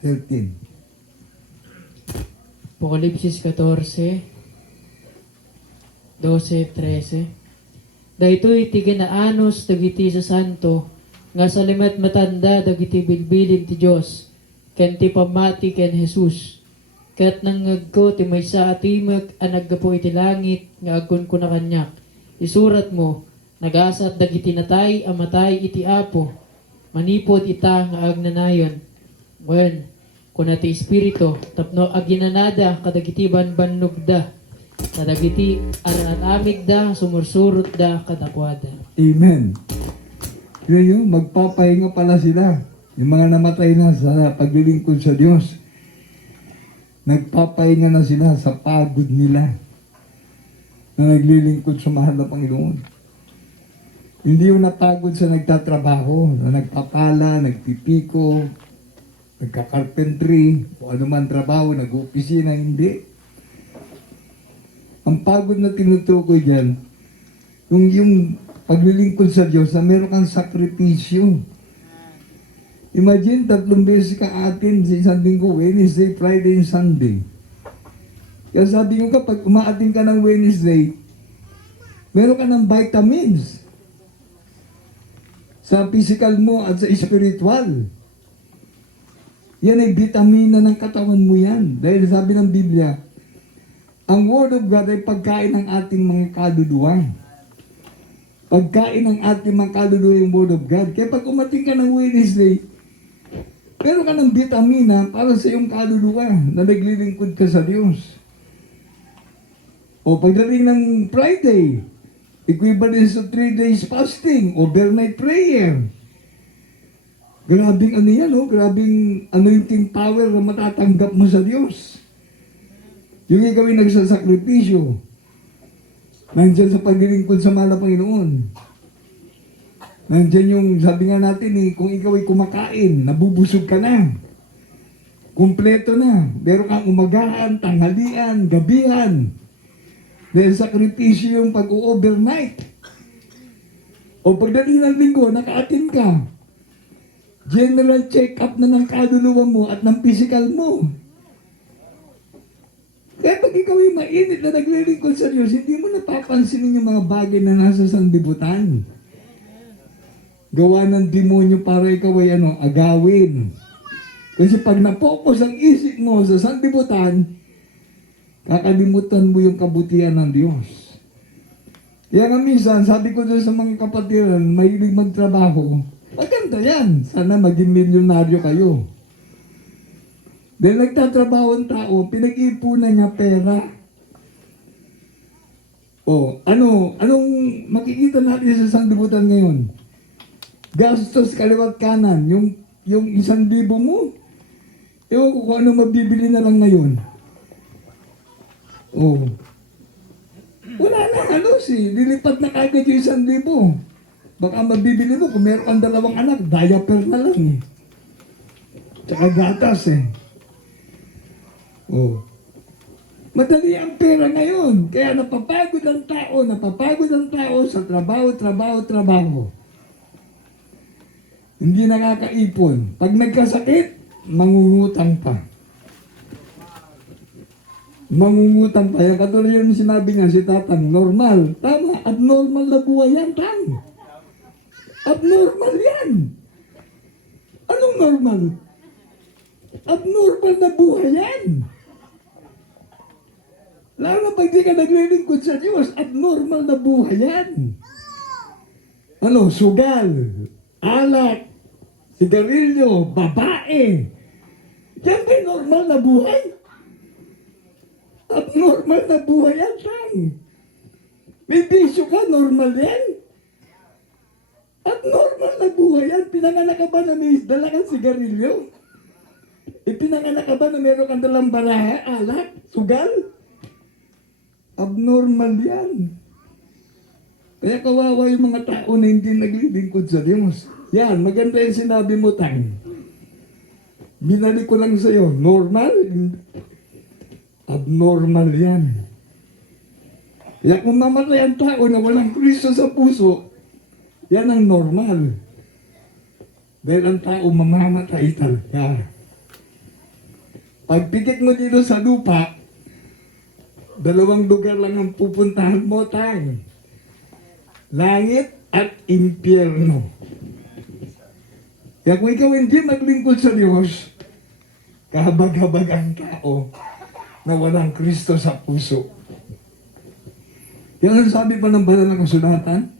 13. Apokalipsis 14, 12, 13. Daytoy ti ginaanos dagiti sa santo, nga sa limat matanda dagiti bilbilin ti Dios, ken ti pamati ken Jesus. Ket nangagko ti maysa atimag a naggapo iti langit nga agkon ko na kanyak. Isurat mo, nagasat dagiti natay amatay iti Apo, manipod ita nga agnanayon. Wen, kuna ti espiritu tapno aginanada kadagiti banbanugda, kadagiti aramid da sumursurot da kadakwada. Amen. Yun, magpapahinga pala sila. Yung mga namatay na sa paglilingkod sa Diyos. Nagpapahinga na sila sa pagod nila na naglilingkod sa mahal na Panginoon. Hindi yung napagod sa nagtatrabaho, na nagpapala, nagpipiko, nagka-carpentry, o ano man trabaho, nag-opisina, hindi. Ang pagod na tinutukoy dyan, yung paglilingkod sa Diyos na meron kang sakripisyo. Imagine, 3 beses ka atin sa isang linggo, Wednesday, Friday, and Sunday. Kaya sabi ko kapag umaatin ka ng Wednesday, meron ka ng vitamins sa physical mo at sa spiritual. Yan ay vitamina ng katawan mo yan. Dahil sabi ng Biblia, ang Word of God ay pagkain ng ating mga kaluluwa. Pagkain ng ating mga kaluluwa yung Word of God. Kaya pag umating ka ng Wednesday, meron ka ng vitamina para sa iyong kaluluwa na naglilingkod ka sa Diyos. O pagdating ng Friday, equivalent sa 3 days fasting, overnight prayer. Grabing ano yan, oh? Grabing anointing power na matatanggap mo sa Diyos. Yung ikaw ay nagsasakripisyo, nandyan sa paglilingkod sa mahal na Panginoon. Nandyan yung, sabi nga natin kung ikaw ay kumakain, nabubusog ka na. Kumpleto na. Meron kang umagahan, tanghalian, gabihan. Dahil sakripisyo yung pag-overnight. O pagdating ng linggo, nakaatin ka. General check-up na ng kaluluwa mo at ng physical mo. Kaya pag ikaw ay mainit na naglilingkod sa Diyos, hindi mo napapansinin yung mga bagay na nasa sanlibutan. Gawa ng demonyo para ikaw ay agawin. Kasi pag na-focus ang isip mo sa sanlibutan, kakalimutan mo yung kabutihan ng Diyos. Kaya nga minsan, sabi ko doon sa mga kapatiran, mahilig magtrabaho, maganda yan. Sana maging milyonaryo kayo. Dahil nagtatrabaho ang tao, pinag-ipunan niya pera. Anong makikita natin sa sanglibutan ngayon? Gastos kaliwat kanan, yung 1,000 mo. Ewan ko kung ano mabibili na lang ngayon. Wala na, lilipat na kagad yung 1,000. Baka mabibili mo, kung meron kang 2 anak, diaper na lang eh. Tsaka gatas eh. Madali ang pera ngayon. Kaya napapagod ang tao sa trabaho. Hindi nakakaipon. Pag nagkasakit, mangungutang pa. Yan katulad yung sinabi niya si Tatang, normal. Tama, abnormal na buhay yan, Tang. Abnormal yan. Anong normal? Abnormal na buhay yan. Lalo na pag di ka naglilingkod sa Diyos, abnormal na buhay yan. Sugal, alak, sigarilyo, babae. Yan ba'y normal na buhay? Abnormal na buhay yan, Tang. May bisyo ka, normal yan. Abnormal na buhay yan. Pinanganak ka ba na may dala kang sigarilyo? Ipinanganak ka ba na meron kang dalang baraha, alak, sugal? Abnormal yan. Kaya kawawa yung mga tao na hindi naglilingkod sa Diyos. Yan, maganda yung sinabi mo, Tang. Binalik ko lang sa'yo, normal? Abnormal yan. Kaya kung mamatay ang tao na walang Kristo sa puso, yan ang normal. Dahil ang tao mamamatay talaga. Pagpikit mo dito sa lupa, 2 lugar lang ang pupuntahan mo, Tang. Langit at impyerno. Kaya kung ikaw hindi maglingkod sa Diyos, kahabag-habag ang tao na walang Kristo sa puso. Yan ang sabi pa ng banal na kasulatan.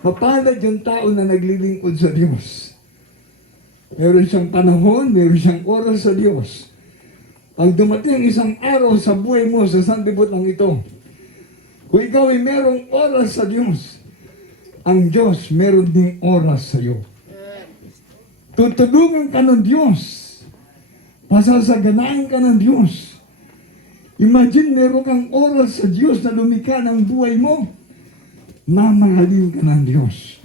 Mapalad yung tao na naglilingkod sa Diyos. Meron siyang panahon, meron siyang oras sa Diyos. Pag dumating ang isang araw sa buhay mo sa sanlibutan ito, kung ikaw ay merong oras sa Diyos, ang Diyos meron ding oras sa iyo. Tutulungan ka ng Diyos. Pasasaganahin ka ng Diyos. Imagine meron kang oras sa Diyos na lumikha ng buhay mo. Mamahalin ka ng Diyos.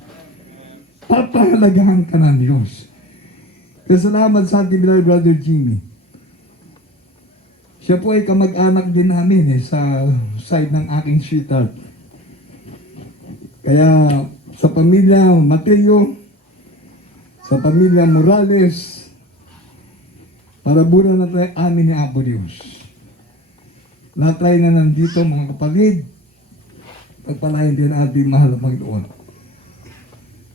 Papahalagahan ka ng Diyos. Kaya salamat sa ating Brother Jimmy. Siya po ay kamag-anak din namin sa side ng aking sweetheart. Kaya sa pamilya Mateo, sa pamilya Morales, parabunan na tayo amin ni Apo Diyos. Lahat tayo na nandito mga kapatid, pagpalain din ating mahal na Panginoon.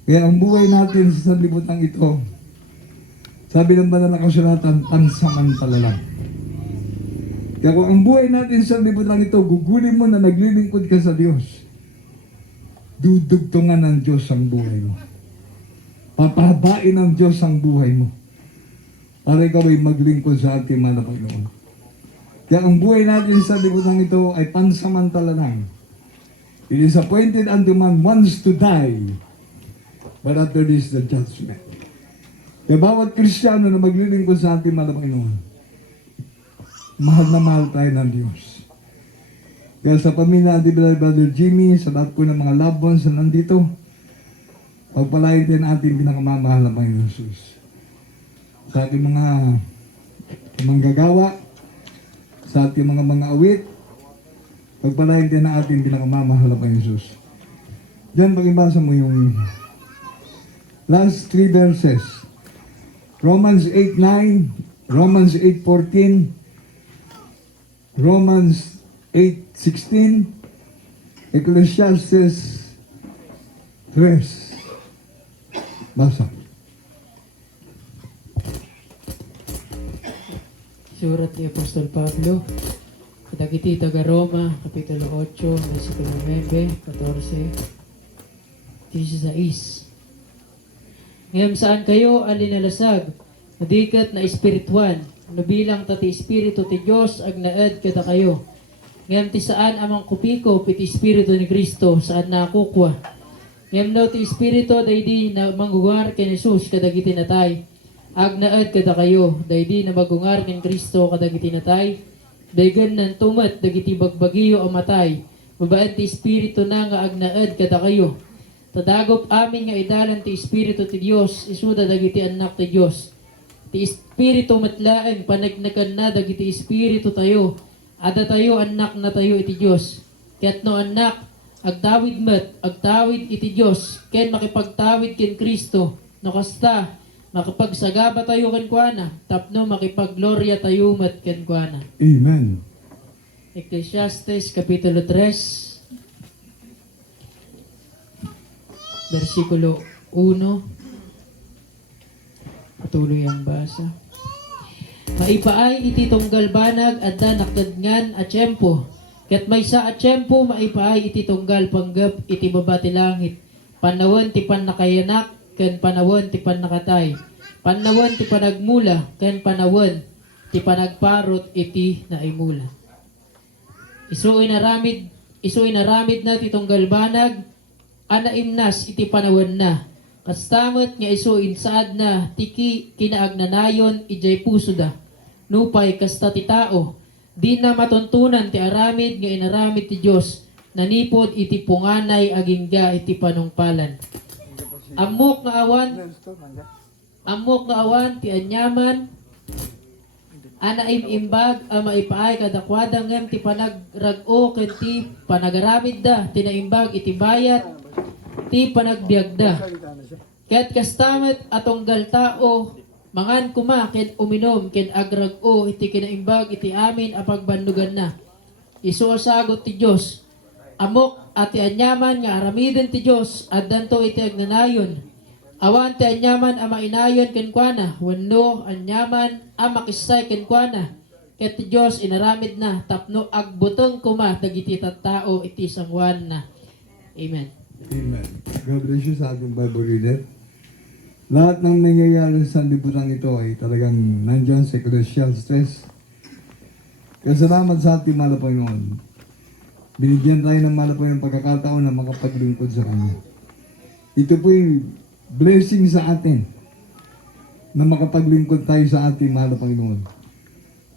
Kaya ang buhay natin sa sanlibutan ito, sabi ng banal na kasulatan, pansamantala lang. Kaya kung ang buhay natin sa sanlibutan ito, gugulin mo na naglilingkod ka sa Diyos, dudugtungan ng Diyos ang buhay mo. Papahabain ng Diyos ang buhay mo para ikaw ay maglingkod sa ating mahal na Panginoon. Kaya ang buhay natin sa sanlibutan ito ay pansamantala lang. It is appointed unto man once to die, but after this the judgment. Kaya bawat Kristiyano na maglilingkod sa ating mahal na Panginoon, mahal na mahal tayo ng Diyos. Kaya sa pamilya ni Brother Jimmy, sa lahat po ng mga loved ones na nandito, pagpalain din ating pinakamamahal na Panginoon Jesus. Sa ating mga manggagawa, sa ating mga awit, pagpalain din na ating pinakamamahal na Panginoon Jesus. Diyan pag-ibasa mo yung last 3 verses. Romans 8:9, Romans 8:14, Romans 8:16, Ecclesiastes 3. Basa. Surat ni Apostol Pablo, Kadagiti taga Roma, Kapitulo 8, versikulo 9, 14, 16. Ngayon saan kayo alinalasag, madikat na espirituan, Nabilang tati Espiritu ti Diyos ag naed kada kayo. Ngem ti saan amang kupiko piti Espiritu ni Kristo saan nakukwa. Ngem no ti Espiritu daydi na manggugar ken Jesus kadagiti natay. Ag naed kada kayo daydi na magungar ken Kristo kadagiti natay. Daygan nan tumet dagiti bagbagiyo a matay. Babaen ti Espiritu na nga ag naed kada kayo. Tadagop amin nga idalan ti Espiritu ti Dios isuda dagiti anak ti Dios. Ti Espiritu matlaeng panagnagan na dagiti Espiritu tayo. Ada tayo anak na tayo iti Dios. Ket no anak agtawid met agtawid iti Dios ken makipagtawid ken Kristo no kasta makipagsagaba tayo ken kuana tapno makipaglorya tayo met ken kuana. Amen. Ecclesiastes Kapitulo 3 versikulo 1. Patuloy ang basa. Maipaay iti tunggal banag adda nakdadngan a tiyempo. Ket maysa a tiyempo maipaay iti tunggal panggep iti baba ti langit. Panawon ti pannakayanak ken panawon ti pannakatay. Panawon ti panagmula ken panawon ti panagparot iti naimula. Isuoy naramid na ti tunggal banag anaimnas iti panawon na. Kastamot nga isuin saad na tiki kinaagnanayon ijay puso da. Nupay kasta ti tao, di na matuntunan ti aramid nga inaramid ti Dios, nanipod iti punganay agingga iti panungpalan. Amok nga awan ti anyaman, anaimimbag a maipaay kadakwadang ngem ti panagrag-o ken ti panagaramid da, tinaimbag iti bayat, ti panagbiag da. Ket kastamet atonggal tao, mangan kuma ken uminom ken agrag-o iti kinaimbag iti amin a pagbandugan na. Isu sagot ti Dios. Amok ati anyaman nga aramiden ti Dios addanto iti agnanayon. Awan ti anyaman a mainayon ken kuana wenno anyaman a makissay ken kuana. Ket ti Dios inaramid na tapno agbuteng kuma dagiti tattao iti sangwan na. Amen. Amen. God bless you sa ating Bible reader. Lahat ng nangyayari sa libutan ito ay talagang nandyan sa Ecclesiastes. Kaya salamat sa ating mahal na Panginoon. Binigyan tayo ng mahal na Panginoon pagkakataon na makapaglingkod sa Kanya. Ito po'y blessing sa atin na makapaglingkod tayo sa ating mahal na Panginoon.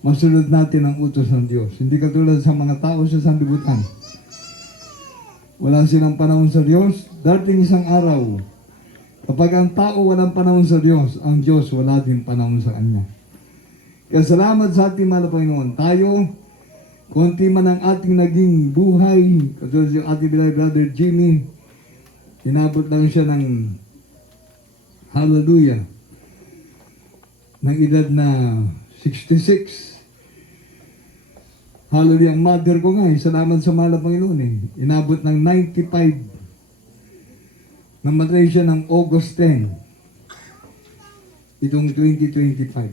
Masunod natin ang utos ng Diyos. Hindi katulad sa mga tao sa sanlibutan. Wala silang panahon sa Diyos. Dating isang araw, kapag ang tao walang panahon sa Diyos, ang Diyos wala din panahon sa Kanya. Kaya salamat sa ating mahal na Panginoon. Tayo, konti man ang ating naging buhay, katulad yung ating brother Jimmy, inabot lang siya ng hallelujah, ng edad na 66. Hallelujah, ang mother ko nga, salamat sa mahal na Panginoon inabot ng 95. Namatay siya ng August 10, itong 2025.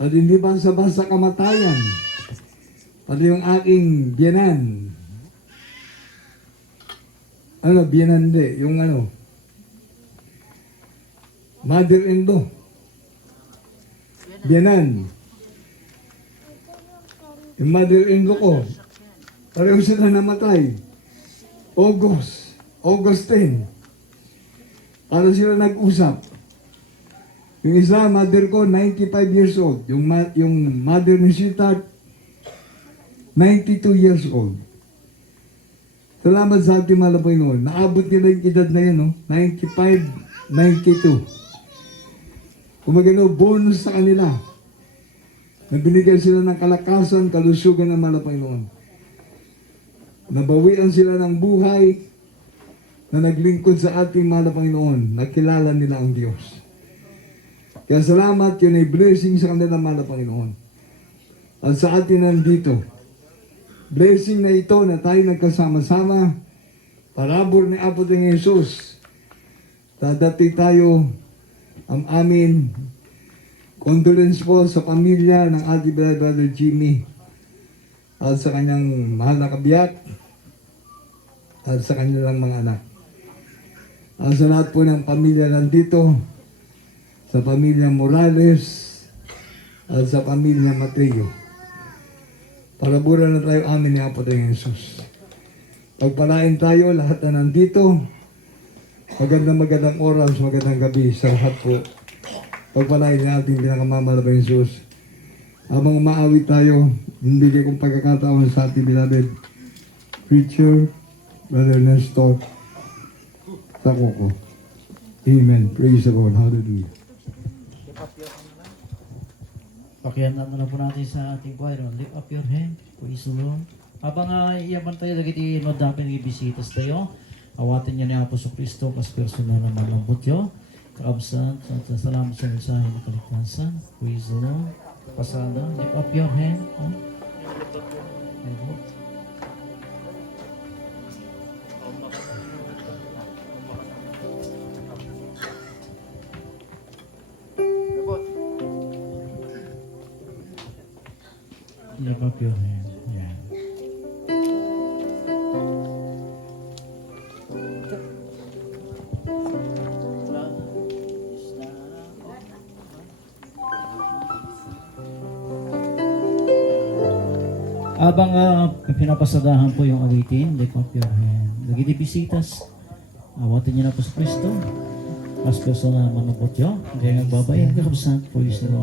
At hindi basta-basta kamatayan. Pati yung aking biyanan. Biyanan di, yung mother-in-law. Biyanan. Yung mother-in-law ko, pareho sila namatay. August 10. Para sila nag-usap. Yung isa, mother ko, 95 years old. Yung mother ni Sita, 92 years old. Salamat sa ating mahal na Panginoon. Naabot nila yung edad na yun, 95, 92. Kumagano, bonus sa kanila. Nabinigyan sila ng kalakasan, kalusugan ng mahal na Panginoon. Nabawian sila ng buhay, na naglingkod sa ating mahal na Panginoon, nakilala nila ang Diyos. Kaya salamat, yun ay blessing sa kanila mahal na Panginoon. At sa atin nandito, blessing na ito na tayo nagkasama-sama, parabor ni Apo ng Jesus. Dadati tayo ang amin condolence po sa pamilya ng ating brother Jimmy at sa kanyang mahal na kabiyak at sa kanilang mga anak. At sa lahat po ng pamilya nandito, sa pamilya Morales, at sa pamilya Mateo. Paraburan na tayo amin ni Apo tayong Jesus. Pagpalain tayo lahat na nandito. Magandang oras, magandang gabi sa lahat po. Pagpalain natin pinakamamahal na Jesus. Habang umaawit tayo, bigay kong pagkakataon sa ating beloved preacher, Brother Nestor Takoko. Amen. Praise the Lord. Hallelujah. Pakianda na po natin sa ating choir. Lift up your hand. Praise the Lord. Habang iyaman tayo, lagi no dapat bisitas tayo. Awatin niya ni Apostol Kristo kas personal na malambot yun. Kaabsan, salamat sa mensahe ng kaligtasan. Praise the Lord. Pasada, lift up your hand. Lift up your hand. Yeah. Abang pinapasadahan po yung awitin, lift up your hand. Lagi di bisitas, awatin niyo na po sa Kristo. As personal manupot yun, kaya nagbabayan ka kapsat po yung sino.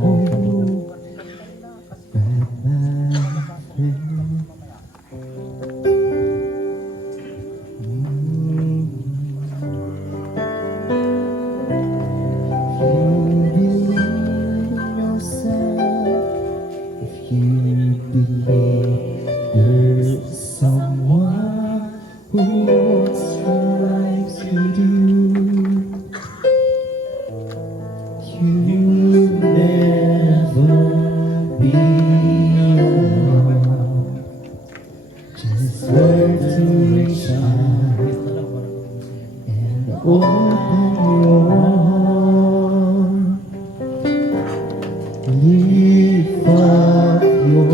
Lift up your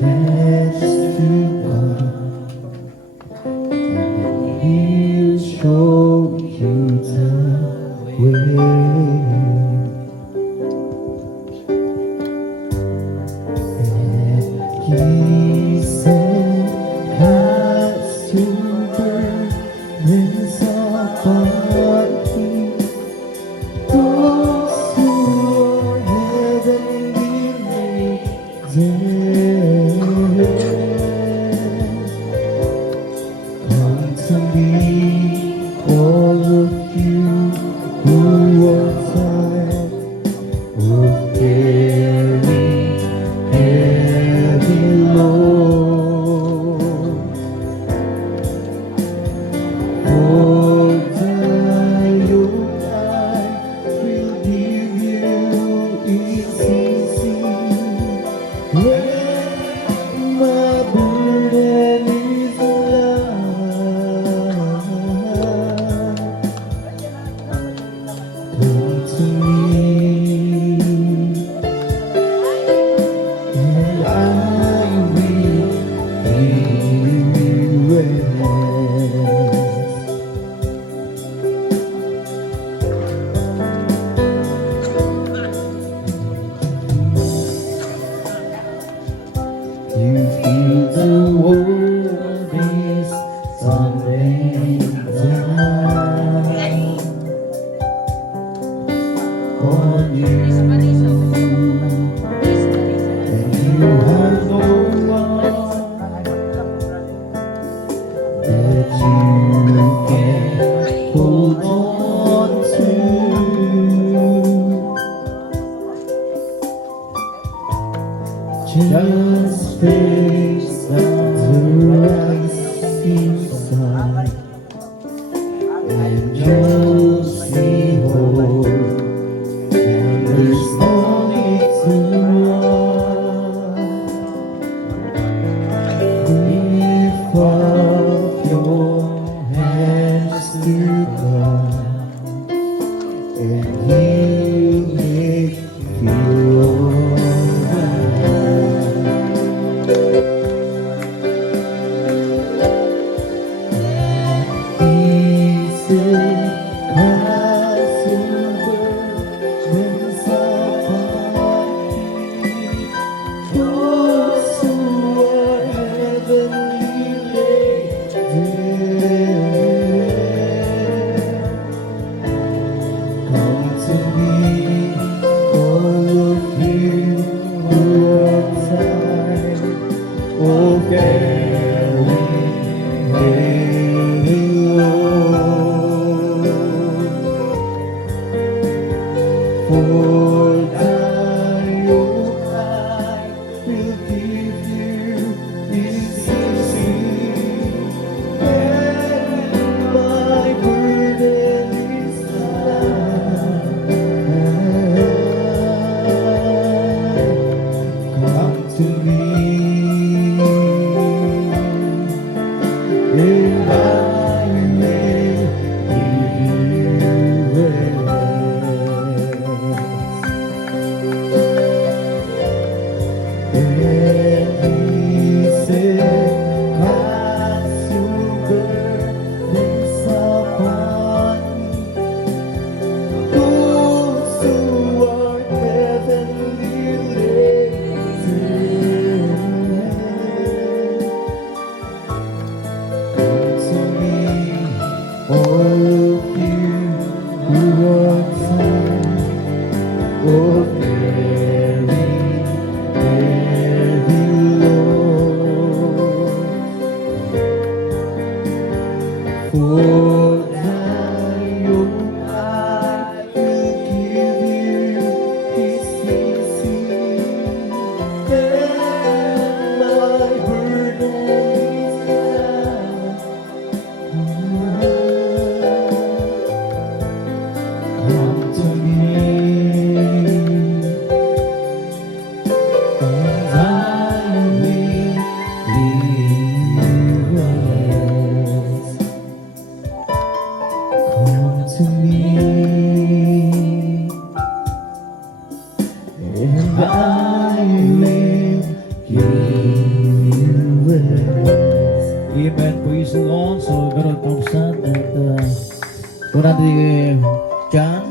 hands to God, and He'll show you the way. And He said, "Cast your burdens upon Him." Those who are heavenly laden, come to me, all of you who are tired of carrying heavy load. For I will give you easy. When my burden is light, come to me, and I will give you rest. You feel the world is tumbling down on you, and you have no one that you can hold on to. Just face the rising sun and just behold, and there's no need to run. Lift up your hands to God, and He'll make you feel alright. He said, "Cast your burdens upon to me, all of you who are tired, oh very heavy load. For thy yoke I will give you is easy, and my burden is light. Come to me, and I will give you rest. And he said, cast your burdens upon me, those who are heavenly laden. Come to me, all of you who are tired, oh very heavy load. For thy yoke I will give you is easy, and my burden is light. Come to me, and I will give you rest. Come to me, and I will give you rest. Amen. Praise the Lord. So, ganun po sa una di John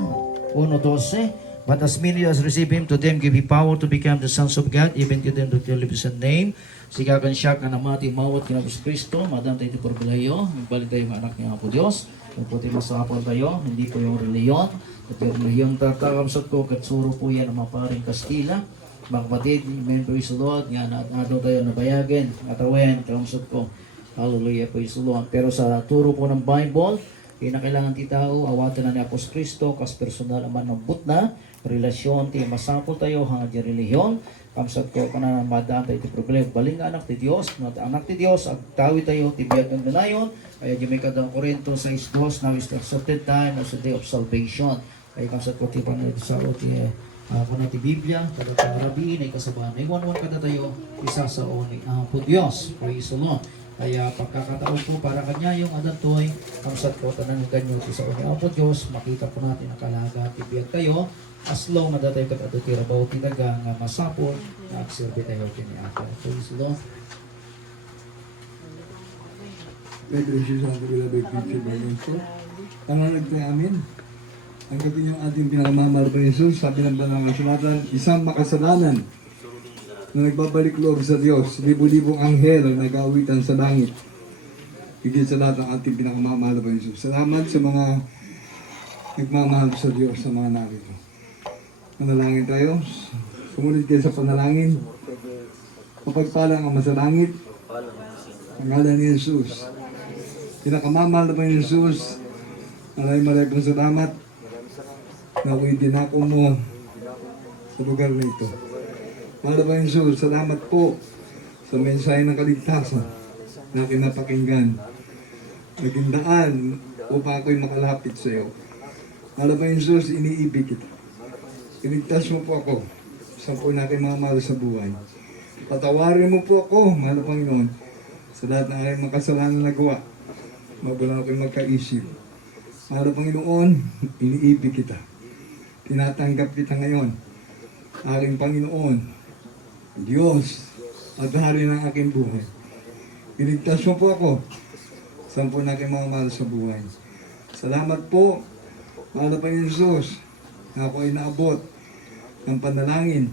1:12. But as many as receive Him, to them give He power to become the sons of God, even to them that believe His name. Sigakan siya ka namati mawat kinabos Kristo, madam tayo ito perbelayo, balik tayo mga anak niya po Diyos. Kung po tayo masapal tayo, hindi po yung reliyon. At yung reliyon tatakamsat ko, katsuro po yan ang mga paring Kastila. Mga kapatid, amen, praise the Lord. Nga nato tayo nabayagin, atawin, kamsat ko. Hallelujah, praise the Lord. Pero sa turo po ng Bible, kinakailangan ti tao, awatan na ni Apos Kristo, kas personal aman ng butna, relasyon, ti masapol tayo, hangad yung reliyon. Kamsat ko, kanan madaan tayo ti problema, baling anak ti Diyos, anak ti Diyos, ag tawi tayo, ti biyag ng ganayon, kaya di may kadang Korinto 6:2, now is the accepted time, as the day of salvation. Kaya kamsat ko, ti panay sa o, ti ako na ti Biblia, kada rabiin ay kasabahan. Ay one kada tayo, isa sa o ni po Diyos, praise the Lord. Kaya pagkakataon po para kanya yung adantoy, kamsat ko tanan ganyo sa o ni po Diyos, makita po natin ang kalaga, ti biyag tayo, as long na datay kat ato tira bawo tinaga nga masapol na agserbi tayo kini ako. Praise the Lord. May gracious ang beloved picture by Jesus. Tangan nagtayo amin. Ang gabi yung ating pinakamamahal pa Jesus, sabi ng banal na sulatan, isang makasalanan na nagbabalik loob sa Diyos, libo-libong anghel ang nag-aawitan sa langit. Higit sa lahat ang ating pinakamamahal pa Jesus. Salamat sa mga nagmamahal sa Diyos sa mga narito. Manalangin tayo. Sumunod kayo sa panalangin. Kapagpalang ang masalangit. Ang ngalan ni Jesus. Pinakamamahal na pa ni Jesus. Maraming pong salamat na ako'y dinako mo sa lugar na ito. Mahal na pa ni Jesus, salamat po sa mensahe ng kaligtasan na kinapakinggan. Naging daan upang ako'y makalapit sa iyo. Mahal na pa ni Jesus, iniibig kita. Iligtas mo po ako sa po natin mga mahal sa buhay. Patawarin mo po ako, mahal na Panginoon, sa lahat ng aking makasalanan na gawa. Mabulang ako'y magkaisip. Mahal na Panginoon, iniibig kita. Tinatanggap kita ngayon. Aking Panginoon, Diyos, at hari ng aking buhay. Iligtas mo po ako sa po natin mga mahal sa buhay. Salamat po, mahal na Panginoon Jesus, na ako ay naabot ng panalangin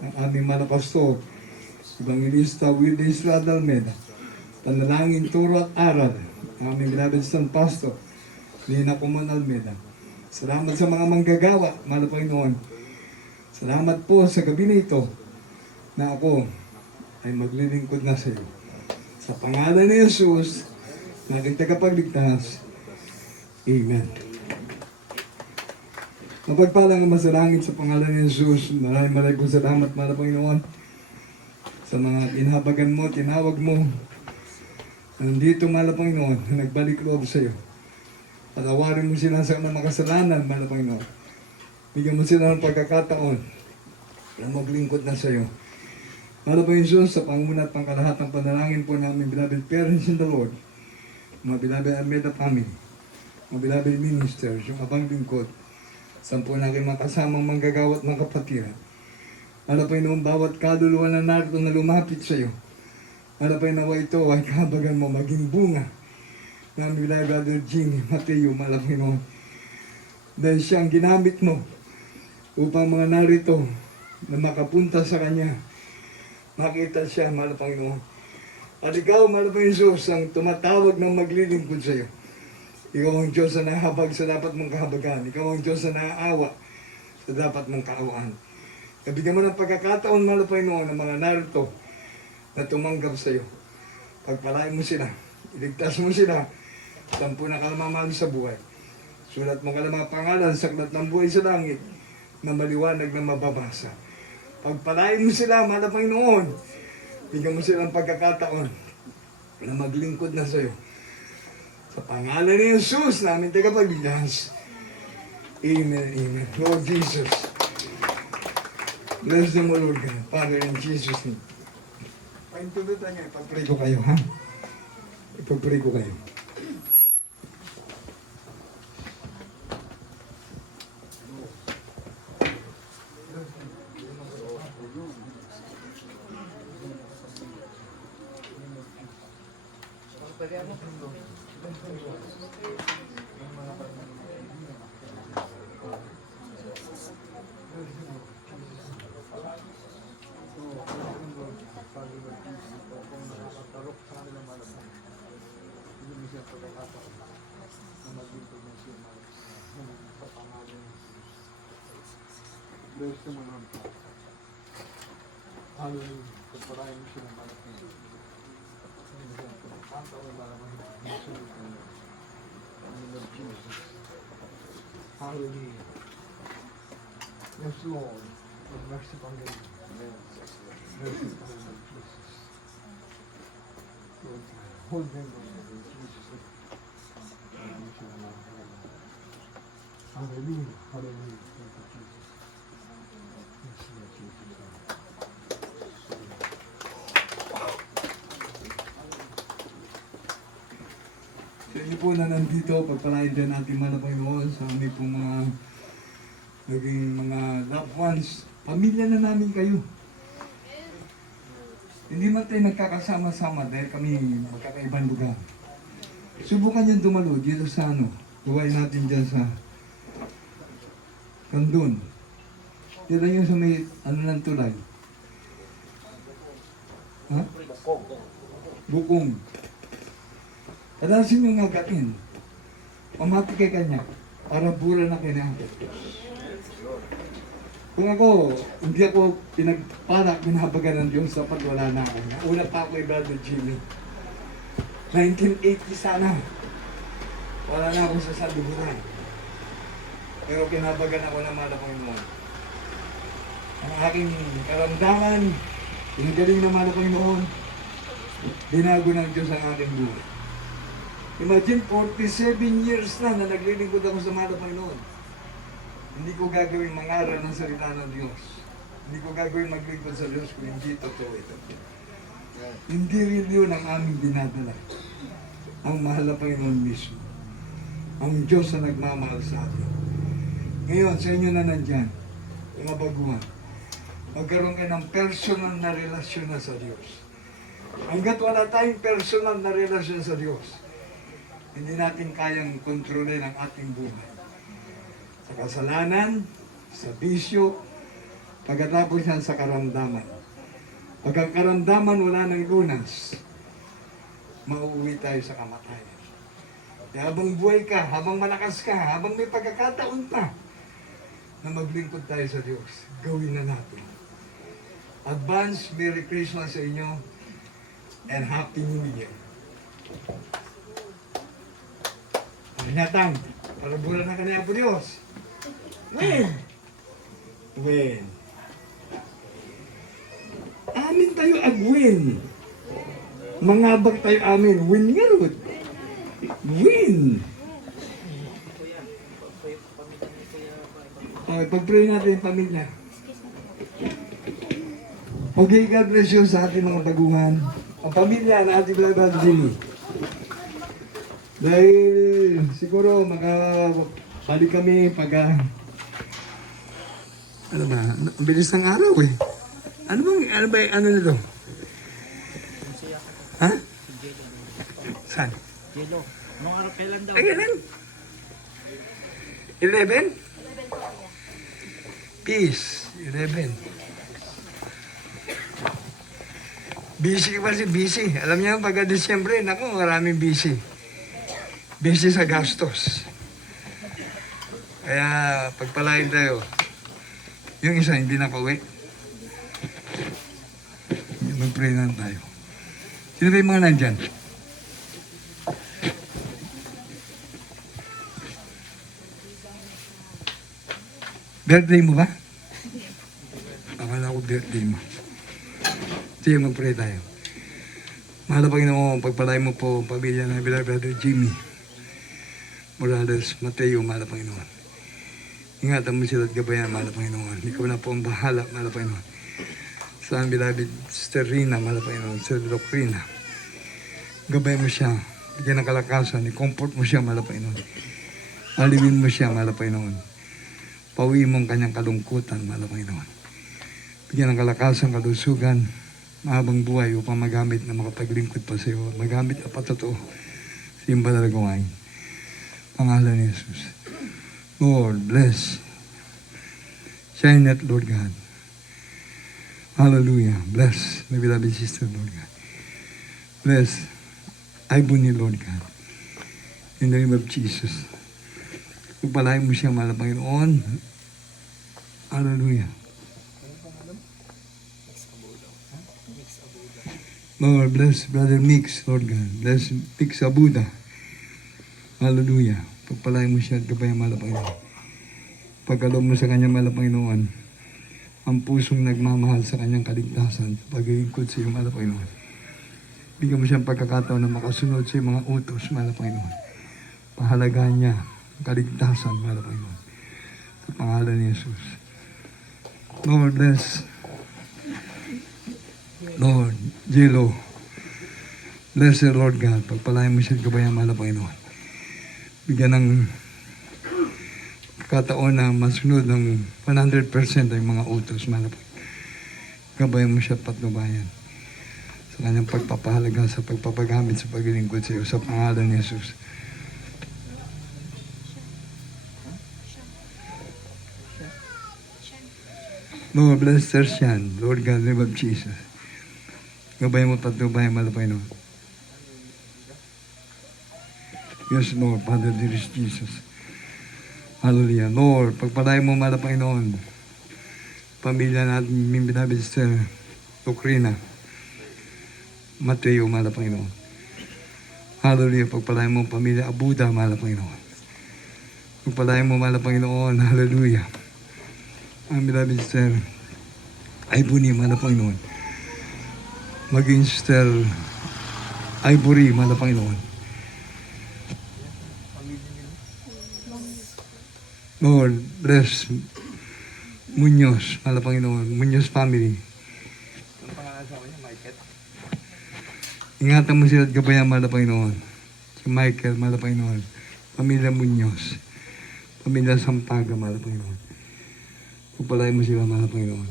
ng aming mga pastor, Evangelista Willie Estrada Almeda, panalangin, turo at aral ng aming beloved son pastor, Lina Kuman Almeda, Salamat sa mga manggagawa, mahal na Panginoon. Salamat po sa gabi na ito na ako ay maglilingkod na sa iyo. Sa pangalan ni Jesus, na aking tagapagligtas. Amen. Mapagpalang ang masalangit sa pangalan ni Jesus. Maraming pong salamat, mahal na Panginoon, sa mga tinahabagan mo, tinawag mo. Nandito, mahal na Panginoon, na nagbalik loob sa iyo. Patawarin mo sila sa mga makasalanan, mahal na Panginoon. Bigyan mo sila ng pagkakataon na maglingkod na sa iyo. Mahal na Panginoon Jesus, sa panguna at pangkalahatang panalangin po namin, beloved parents in the Lord, mga beloved Almeida family, mga beloved ministers, yung abang lingkod, sampu na kayo mga kasamang manggagawa at mga kapatiran. Mahal na Panginoon, bawat kaluluwa na narito na lumapit sa iyo, mahal na Panginoon, nawa ito ay kahabagan mo maging bunga ng beloved Brother Jimmy Mateo, mahal na Panginoon. Dahil siyang ginamit mo upang mga narito na makapunta sa kanya, makita siya, mahal na Panginoon. At ikaw, mahal na Panginoon Jesus, ang tumatawag ng maglilingkod sa iyo. Ikaw ang Diyos na nahabag sa dapat mong kahabagan. Ikaw ang Diyos na naaawa sa dapat mong kaawaan. Nabigyan mo ng pagkakataon, mahal na Panginoon, ng mga narito na tumanggap sa iyo. Pagpalain mo sila, iligtas mo sila, sampu na kalamamahal sa buhay. Sulat mo kalamang pangalan sa aklat ng buhay sa langit na maliwanag na mababasa. Pagpalain mo sila, mahal na Panginoon, bigyan mo silang pagkakataon na maglingkod na sa iyo. Sa pangalan ni Jesus, namin tagapagligtas. Amen, amen. Lord Jesus, bless them, O Lord God, Father, in Jesus' name. Paintulutan niyo, ipag-pray ko kayo, ha? Ipag-pray ko kayo. Bless them, O Lord God. Hallelujah. Pagpalain mo sila, malaki. Hallelujah. Yes, Lord. Have mercy upon them. Mercy upon them, Jesus. Lord, hold them, Lord, in Jesus' name. Hallelujah. Hallelujah. Thank you, Jesus. Yes, Lord Jesus. Sa inyo po na nandito, pagpalain din natin man na Panginoon sa aming pong mga naging mga loved ones. Pamilya na namin kayo. Hindi man tayo nagkakasama-sama dahil kami magkakaibang lugar. Subukan yung dumalo dito sa Huwain natin dyan sa Kandun. Dito yung sa may ng tulay. Ha? Bukong. Kadasin yung ngagain. Pamati kay kanya. Para bura na kinahapit. Kung ako, hindi ako pinagparak, binahabagan ng Diyos, dapat wala na ako. Una pa ako kay Brother Jimmy. 1980 sana. Wala na ako sa sanduburan. Pero kinabagan ako ng mga Panginoon. Ang aking karamdaman, pinagaling ng mga Panginoon, binago ng Diyos ang aking buhay. Imagine, 47 years na naglilingkod ako sa mga Panginoon. Hindi ko gagawin mangaral ng salita ng Diyos. Hindi ko gagawin maglingkod sa Diyos kung hindi totoo ito. Hindi rin yun ang aming dinadala. Ang mahal na Panginoon mismo. Ang Diyos na nagmamahal sa atin. Ngayon, sa inyo na nandyan, mga baguhan, magkaroon kayo ng personal na relasyon na sa Diyos. Hanggat wala tayong personal na relasyon sa Diyos, hindi natin kayang kontrolin ang ating buhay. Sa kasalanan, sa bisyo, pagkatapos yan sa karamdaman. Pag ang karamdaman wala ng lunas, mauuwi tayo sa kamatayan. Kaya habang buhay ka, habang malakas ka, habang may pagkakataon pa na maglingkod tayo sa Diyos, gawin na natin. Advance Merry Christmas sa inyo and Happy New Year. Ingatan, palabulan na kanina po Diyos. Win! Win! Amin tayo agwin. Mangabag tayo amin. Win nga rin. Win! Okay, pag-pray natin yung pamilya. Okay, God bless you sa ating mga baguhan. Ang pamilya na ating Brother Jimmy. Dahil siguro makabalik kami pag ano ba? Ang bilis ng araw eh. Ano na to? Ha? Saan? Jello, nung araw kailan daw? Ay, kailan? 11? Peace. 11. Busy ka kasi busy. Alam niyo, pagka Disyembre, naku, maraming busy. Busy sa gastos. Kaya, pagpalain tayo. Yung isa, hindi nakauwi. Mag-pray na tayo. Sino ba yung mga nandyan? Birthday mo ba? Akala ko birthday mo. Sige, mag-pray tayo. Mahal na Panginoon, pagpalain mo po ang pamilya ng Brother Jimmy Morales, Mateo, mahal na Panginoon. Ingatan mo sila at gabayan, mahal na Panginoon. Ikaw na po ang bahala, mahal na Panginoon. Sa ang beloved Sister Rina, mahal na Panginoon, Sister Doctrina. Gabayan mo siya, bigyan ng kalakasan, i-comfort mo siya, mahal na Panginoon. Aliwin mo siya, mahal na Panginoon. Pawi mo ang kanyang kalungkutan, mahal na Panginoon. Bigyan ng kalakasan, kalusugan, mahabang buhay upang magamit na makapaglingkod pa sa iyo. Magamit na patotoo sa iyong banal na gawain. Pangalan ni Jesus. Lord, bless. Shine it, Lord God. Hallelujah. Bless my beloved sister, Lord God. Bless Ibuni, Lord God. In the name of Jesus. Pagpalain mo siya, mahal na Panginoon. Hallelujah. Lord, bless Brother Mix, Lord God. Bless Mix Abuda. Hallelujah. Pagpalain mo siya at gabayan, mahal na Panginoon. Pagkaloob mo sa kanya, mahal na Panginoon, ang pusong nagmamahal sa kanyang kaligtasan, paglilingkod sa iyo, mahal na Panginoon. Bigyan mo siyang pagkakataon na makasunod sa iyong mga utos, mahal na Panginoon. Pahalagaan niya ang kaligtasan, mahal na Panginoon. Sa pangalan ni Jesus. Lord, bless Lord, Jello. Bless the Lord God. Pagpalain mo siya at gabayan, mahal na Panginoon. Bigyan ng kataon na masunod ng 100% ang mga utos, mahal na Panginoon. Gabayan mo siya at patnubayan sa kanyang pagpapahalaga sa pagpapagamit sa paglilingkod sa iyo sa pangalan ni Jesus. Lord, bless Tertian. Lord God, in the name of Jesus. Gabayan mo patnubayan, mahal na Panginoon. Yes, Lord, Father, dear Jesus. Hallelujah. Lord, pagpalain mo, mahal na Panginoon, pamilya natin, minabid Sister Doctrina, Mateo, mahal na Panginoon. Hallelujah. Pagpalain mo, pamilya Abuda, mahal na Panginoon. Pagpalain mo, mahal na Panginoon. Hallelujah. Ang minabid Sister Ibuni, mahal na Panginoon. Maging Sister Ivory, mahal na Panginoon. Lord, bless Muñoz, mahal na Panginoon. Muñoz family. Ang pangalan sa kanya, Michael. Ingatan mo sila at gabayan, mahal na Panginoon. Si Michael, mahal na Panginoon. Pamilya Muñoz. Pamilya Sampaga, mahal na Panginoon. Pagpalain mo sila, mahal na Panginoon.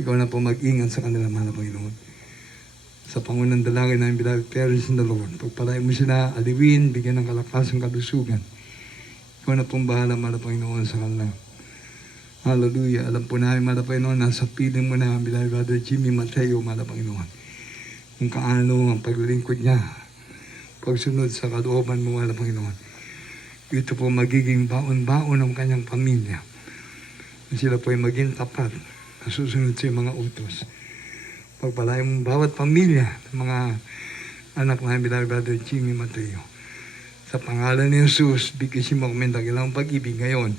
Ikaw na po mag-ingat sa kanila, mahal na Panginoon. Sa pangunang dalangin ng beloved parents in the Lord. Pagpalain mo sila, aliwin, bigyan ng kalakasan, kalusugan. Ikaw na pong bahala, mahal na Panginoon, sa kanila. Hallelujah. Alam po namin, mahal na Panginoon, nasa piling mo na, beloved Brother Jimmy Mateo, mahal na Panginoon. Kung kaano ang paglilingkod niya pagsunod sa kalooban mo, mahal na Panginoon. Ito po magiging baon-baon ng kanyang pamilya. Sila po ay maging tapat na susunod sa mga utos. Pagpalain mo bawat pamilya ng mga anak na Brother Jimmy Mateo. Sa pangalan ni Jesus, bigyan mo kami ng dakilang pag-ibig ngayon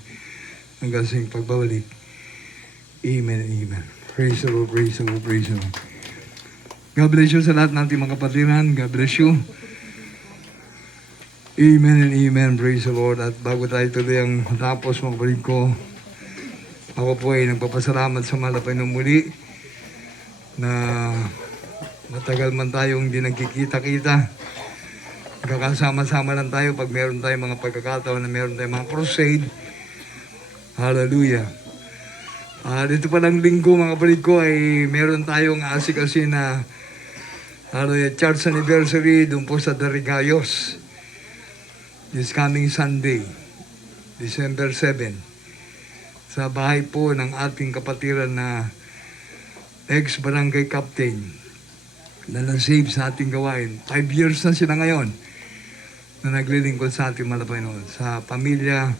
hanggang sa iyong pagbabalik. Amen and amen. Praise the Lord, praise the Lord, praise the Lord. God bless you sa lahat ng ating mga kapatiran. God bless you. Amen and amen. Praise the Lord. At bago tayo tuloy ang matapos mga kapatid ko, ako po ay nagpapasalamat sa malapay ng muli na matagal man tayong hindi nagkikita-kita. Magkakasama-sama lang tayo pag meron tayong mga pagkakataon na meron tayong mga crusade. Hallelujah. Dito pa lang linggo mga kapatid ko ay meron tayong asik-asi na church anniversary doon po sa Darigayos. This coming Sunday, December 7. Sa bahay po ng ating kapatiran na ex-barangay captain na na-save sa ating gawain. 5 years na sila ngayon na naglilingkod sa ating malapay noon. Sa pamilya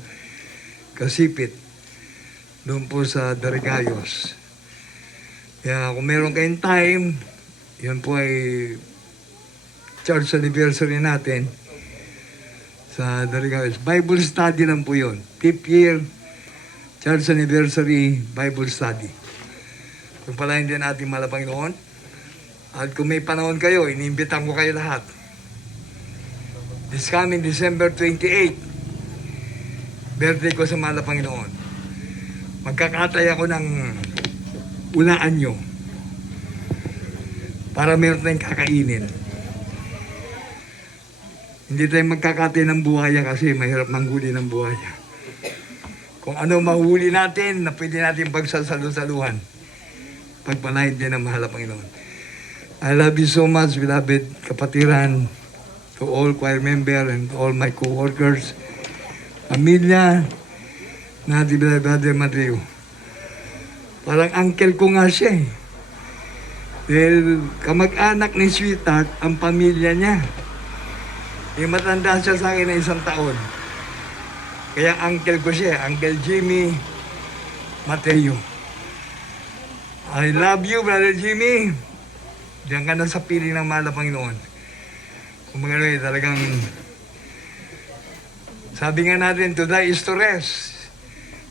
Kasipit, doon po sa Darigayos. Kaya kung meron kayong time, yan po ay church anniversary natin sa Darigayos. Bible study lang po yun. 5th year church anniversary Bible study. Kung palain din natin malapang noon. At kung may panahon kayo, iniimbitan ko kayo lahat. This coming December 28, birthday ko sa mahal na Panginoon. Magkakatay ako ng ulaan nyo para meron tayong kakainin. Hindi tayo magkakatay ng buhaya kasi mahirap manghuli ng buhaya. Kung ano mahuli natin na pwede natin pagsasalusaluhan, pagpalain din ng mahal na Panginoon. I love you so much, beloved kapatiran, to all choir member and to all my co-workers, pamilya na di Brother Mateo. Parang uncle ko nga siya eh. Dahil kamag-anak ni Sweetheart ang pamilya niya. Matanda siya sa akin na 1 taon. Kaya uncle ko siya, Uncle Jimmy Mateo. I love you, Brother Jimmy. Diyan ka na sa piling ng mahal na Panginoon. Kung magano'y talagang, sabi nga natin, to die is to rest.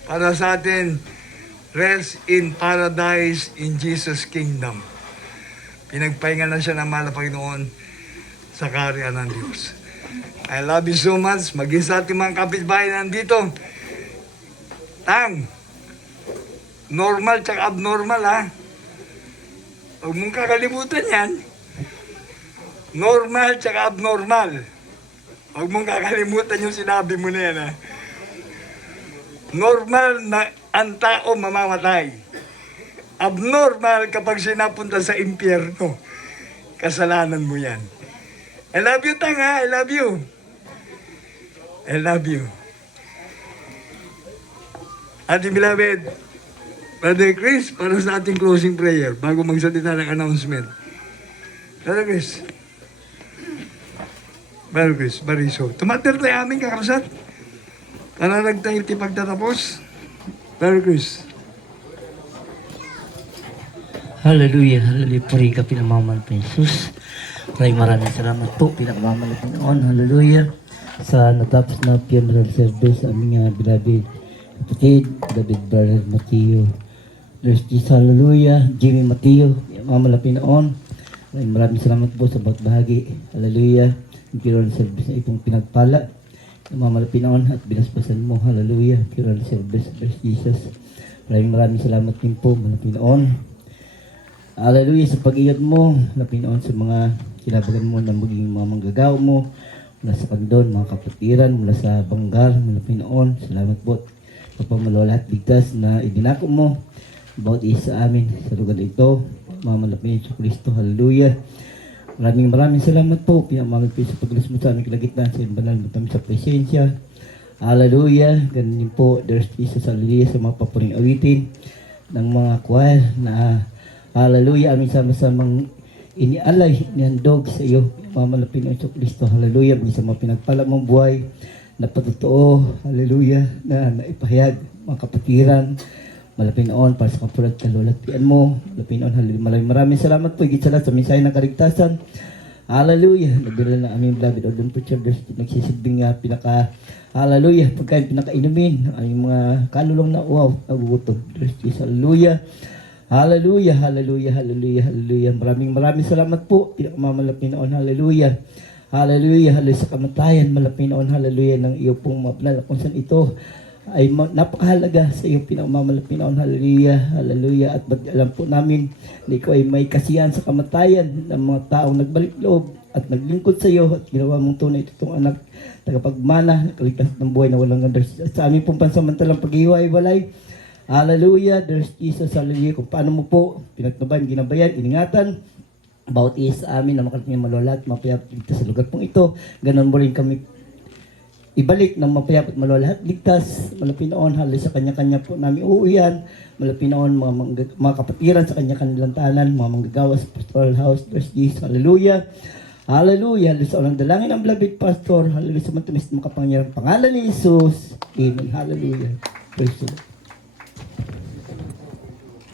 Para sa atin, rest in paradise in Jesus' kingdom. Pinagpahinga na siya ng mahal na Panginoon sa kaharian ng Diyos. I love you so much. Mag-isa ating mga kapitbahay nandito. Tang, normal tsaka abnormal ha. Huwag mong kakalimutan yan. Normal tsaka abnormal. Huwag mong kakalimutan yung sinabi mo na yan ha. Normal na ang tao mamamatay. Abnormal kapag sinapunta sa impyerno. Kasalanan mo yan. I love you, Tang ha. I love you. I love you. Ating beloved, Brother Chris, para sa ating closing prayer, bago magsalita ng announcement. Brother Chris. Brother Chris, Bariso. Tumater tayo aming kakabsat. Kararag tayo pagtatapos. Brother Chris. Hallelujah, hallelujah. Puri ka pinamamahal pa Jesus. Maraming salamat po, pinakamamahal na Panginoon. Hallelujah. Sa natapos na funeral service, aming beloved kapatid, beloved Brother Mateo. Bless Jesus, hallelujah. Jimmy Mateo, pinamamahal na Panginoon. Maraming salamat po sa bahagi. Hallelujah. Yung funeral service na itong pinagpala. Pinamamahal na Panginoon at binasbasan mo. Hallelujah. Funeral service, bless Jesus. Maraming salamat din po, mga Panginoon. Hallelujah sa pag-ingat mo, na Panginoon, sa mga kinabagan mo na maging mga manggagaw mo, mula sa Kandon, mga kapatiran, mula sa Banggar, mga Panginoon. Salamat po. Kapamalo lahat ligtas na idinako mo, bawat isa sa amin sa lugar ito. Mamalapin sa Kristo. Hallelujah. Maraming salamat po. Pinamamahal po sa paglalas mo sa aming kalagitnaan sa banal mo kami sa presensya. Hallelujah. Ganun din po, there's Jesus, hallelujah, sa mga papuring awitin ng mga choir na hallelujah, aming sama-samang inialay, nihandog sa iyo, mamalapin ng Iso Kristo. Hallelujah. Bisa mga pinagpala mong buhay na patotoo, hallelujah, na naipahayag mga kapatiran, malapin noon para sa kapulad kalulatian mo, malapin noon, hallelujah. Maraming salamat po, higit sa lahat sa mensahe ng kaligtasan. Hallelujah. Nabila na aming beloved Odon Preacher, nagsisilbing hallelujah, pagkain pinakainumin, ang mga kalulong na wow, nagugutom. Hallelujah. Hallelujah, hallelujah, hallelujah, hallelujah. Maraming salamat po. Pinakamamalapin noon, hallelujah. Hallelujah, hallelujah sa kamatayan, malapin noon, hallelujah, ng iyo pong maplala. Kung saan ito ay napakahalaga sa iyo pinakamamalapin noon, hallelujah, hallelujah. At alam po namin na ikaw ay may kasiyahan sa kamatayan ng mga taong nagbalik loob at naglingkod sa iyo at ginawa mong tunay itong anak, tagapagmana, kaligtas ng buhay na walang ganda. Sa aming pong pansamantalang paghiwa-walay, hallelujah, there's Jesus, hallelujah. Kung paano mo po pinagtaban, ginabayan, iningatan, bawat isa sa amin na makarating ng malwala at mapayap ligtas sa lugar pong ito. Ganon mo rin kami ibalik ng mapayap at malwala at ligtas. Malapit noon, hallelujah, sa kanya-kanya po namin uuwian. Malapit noon, mga kapatiran sa kanya-kanilang tahanan, mga manggagawa sa pastoral house, there's Jesus, hallelujah. Hallelujah, hallelujah. Sa unang dalangin ng beloved pastor, hallelujah, sa matamis na makapangyarang pangalan ni Jesus. Amen, hallelujah. Praise the Lord.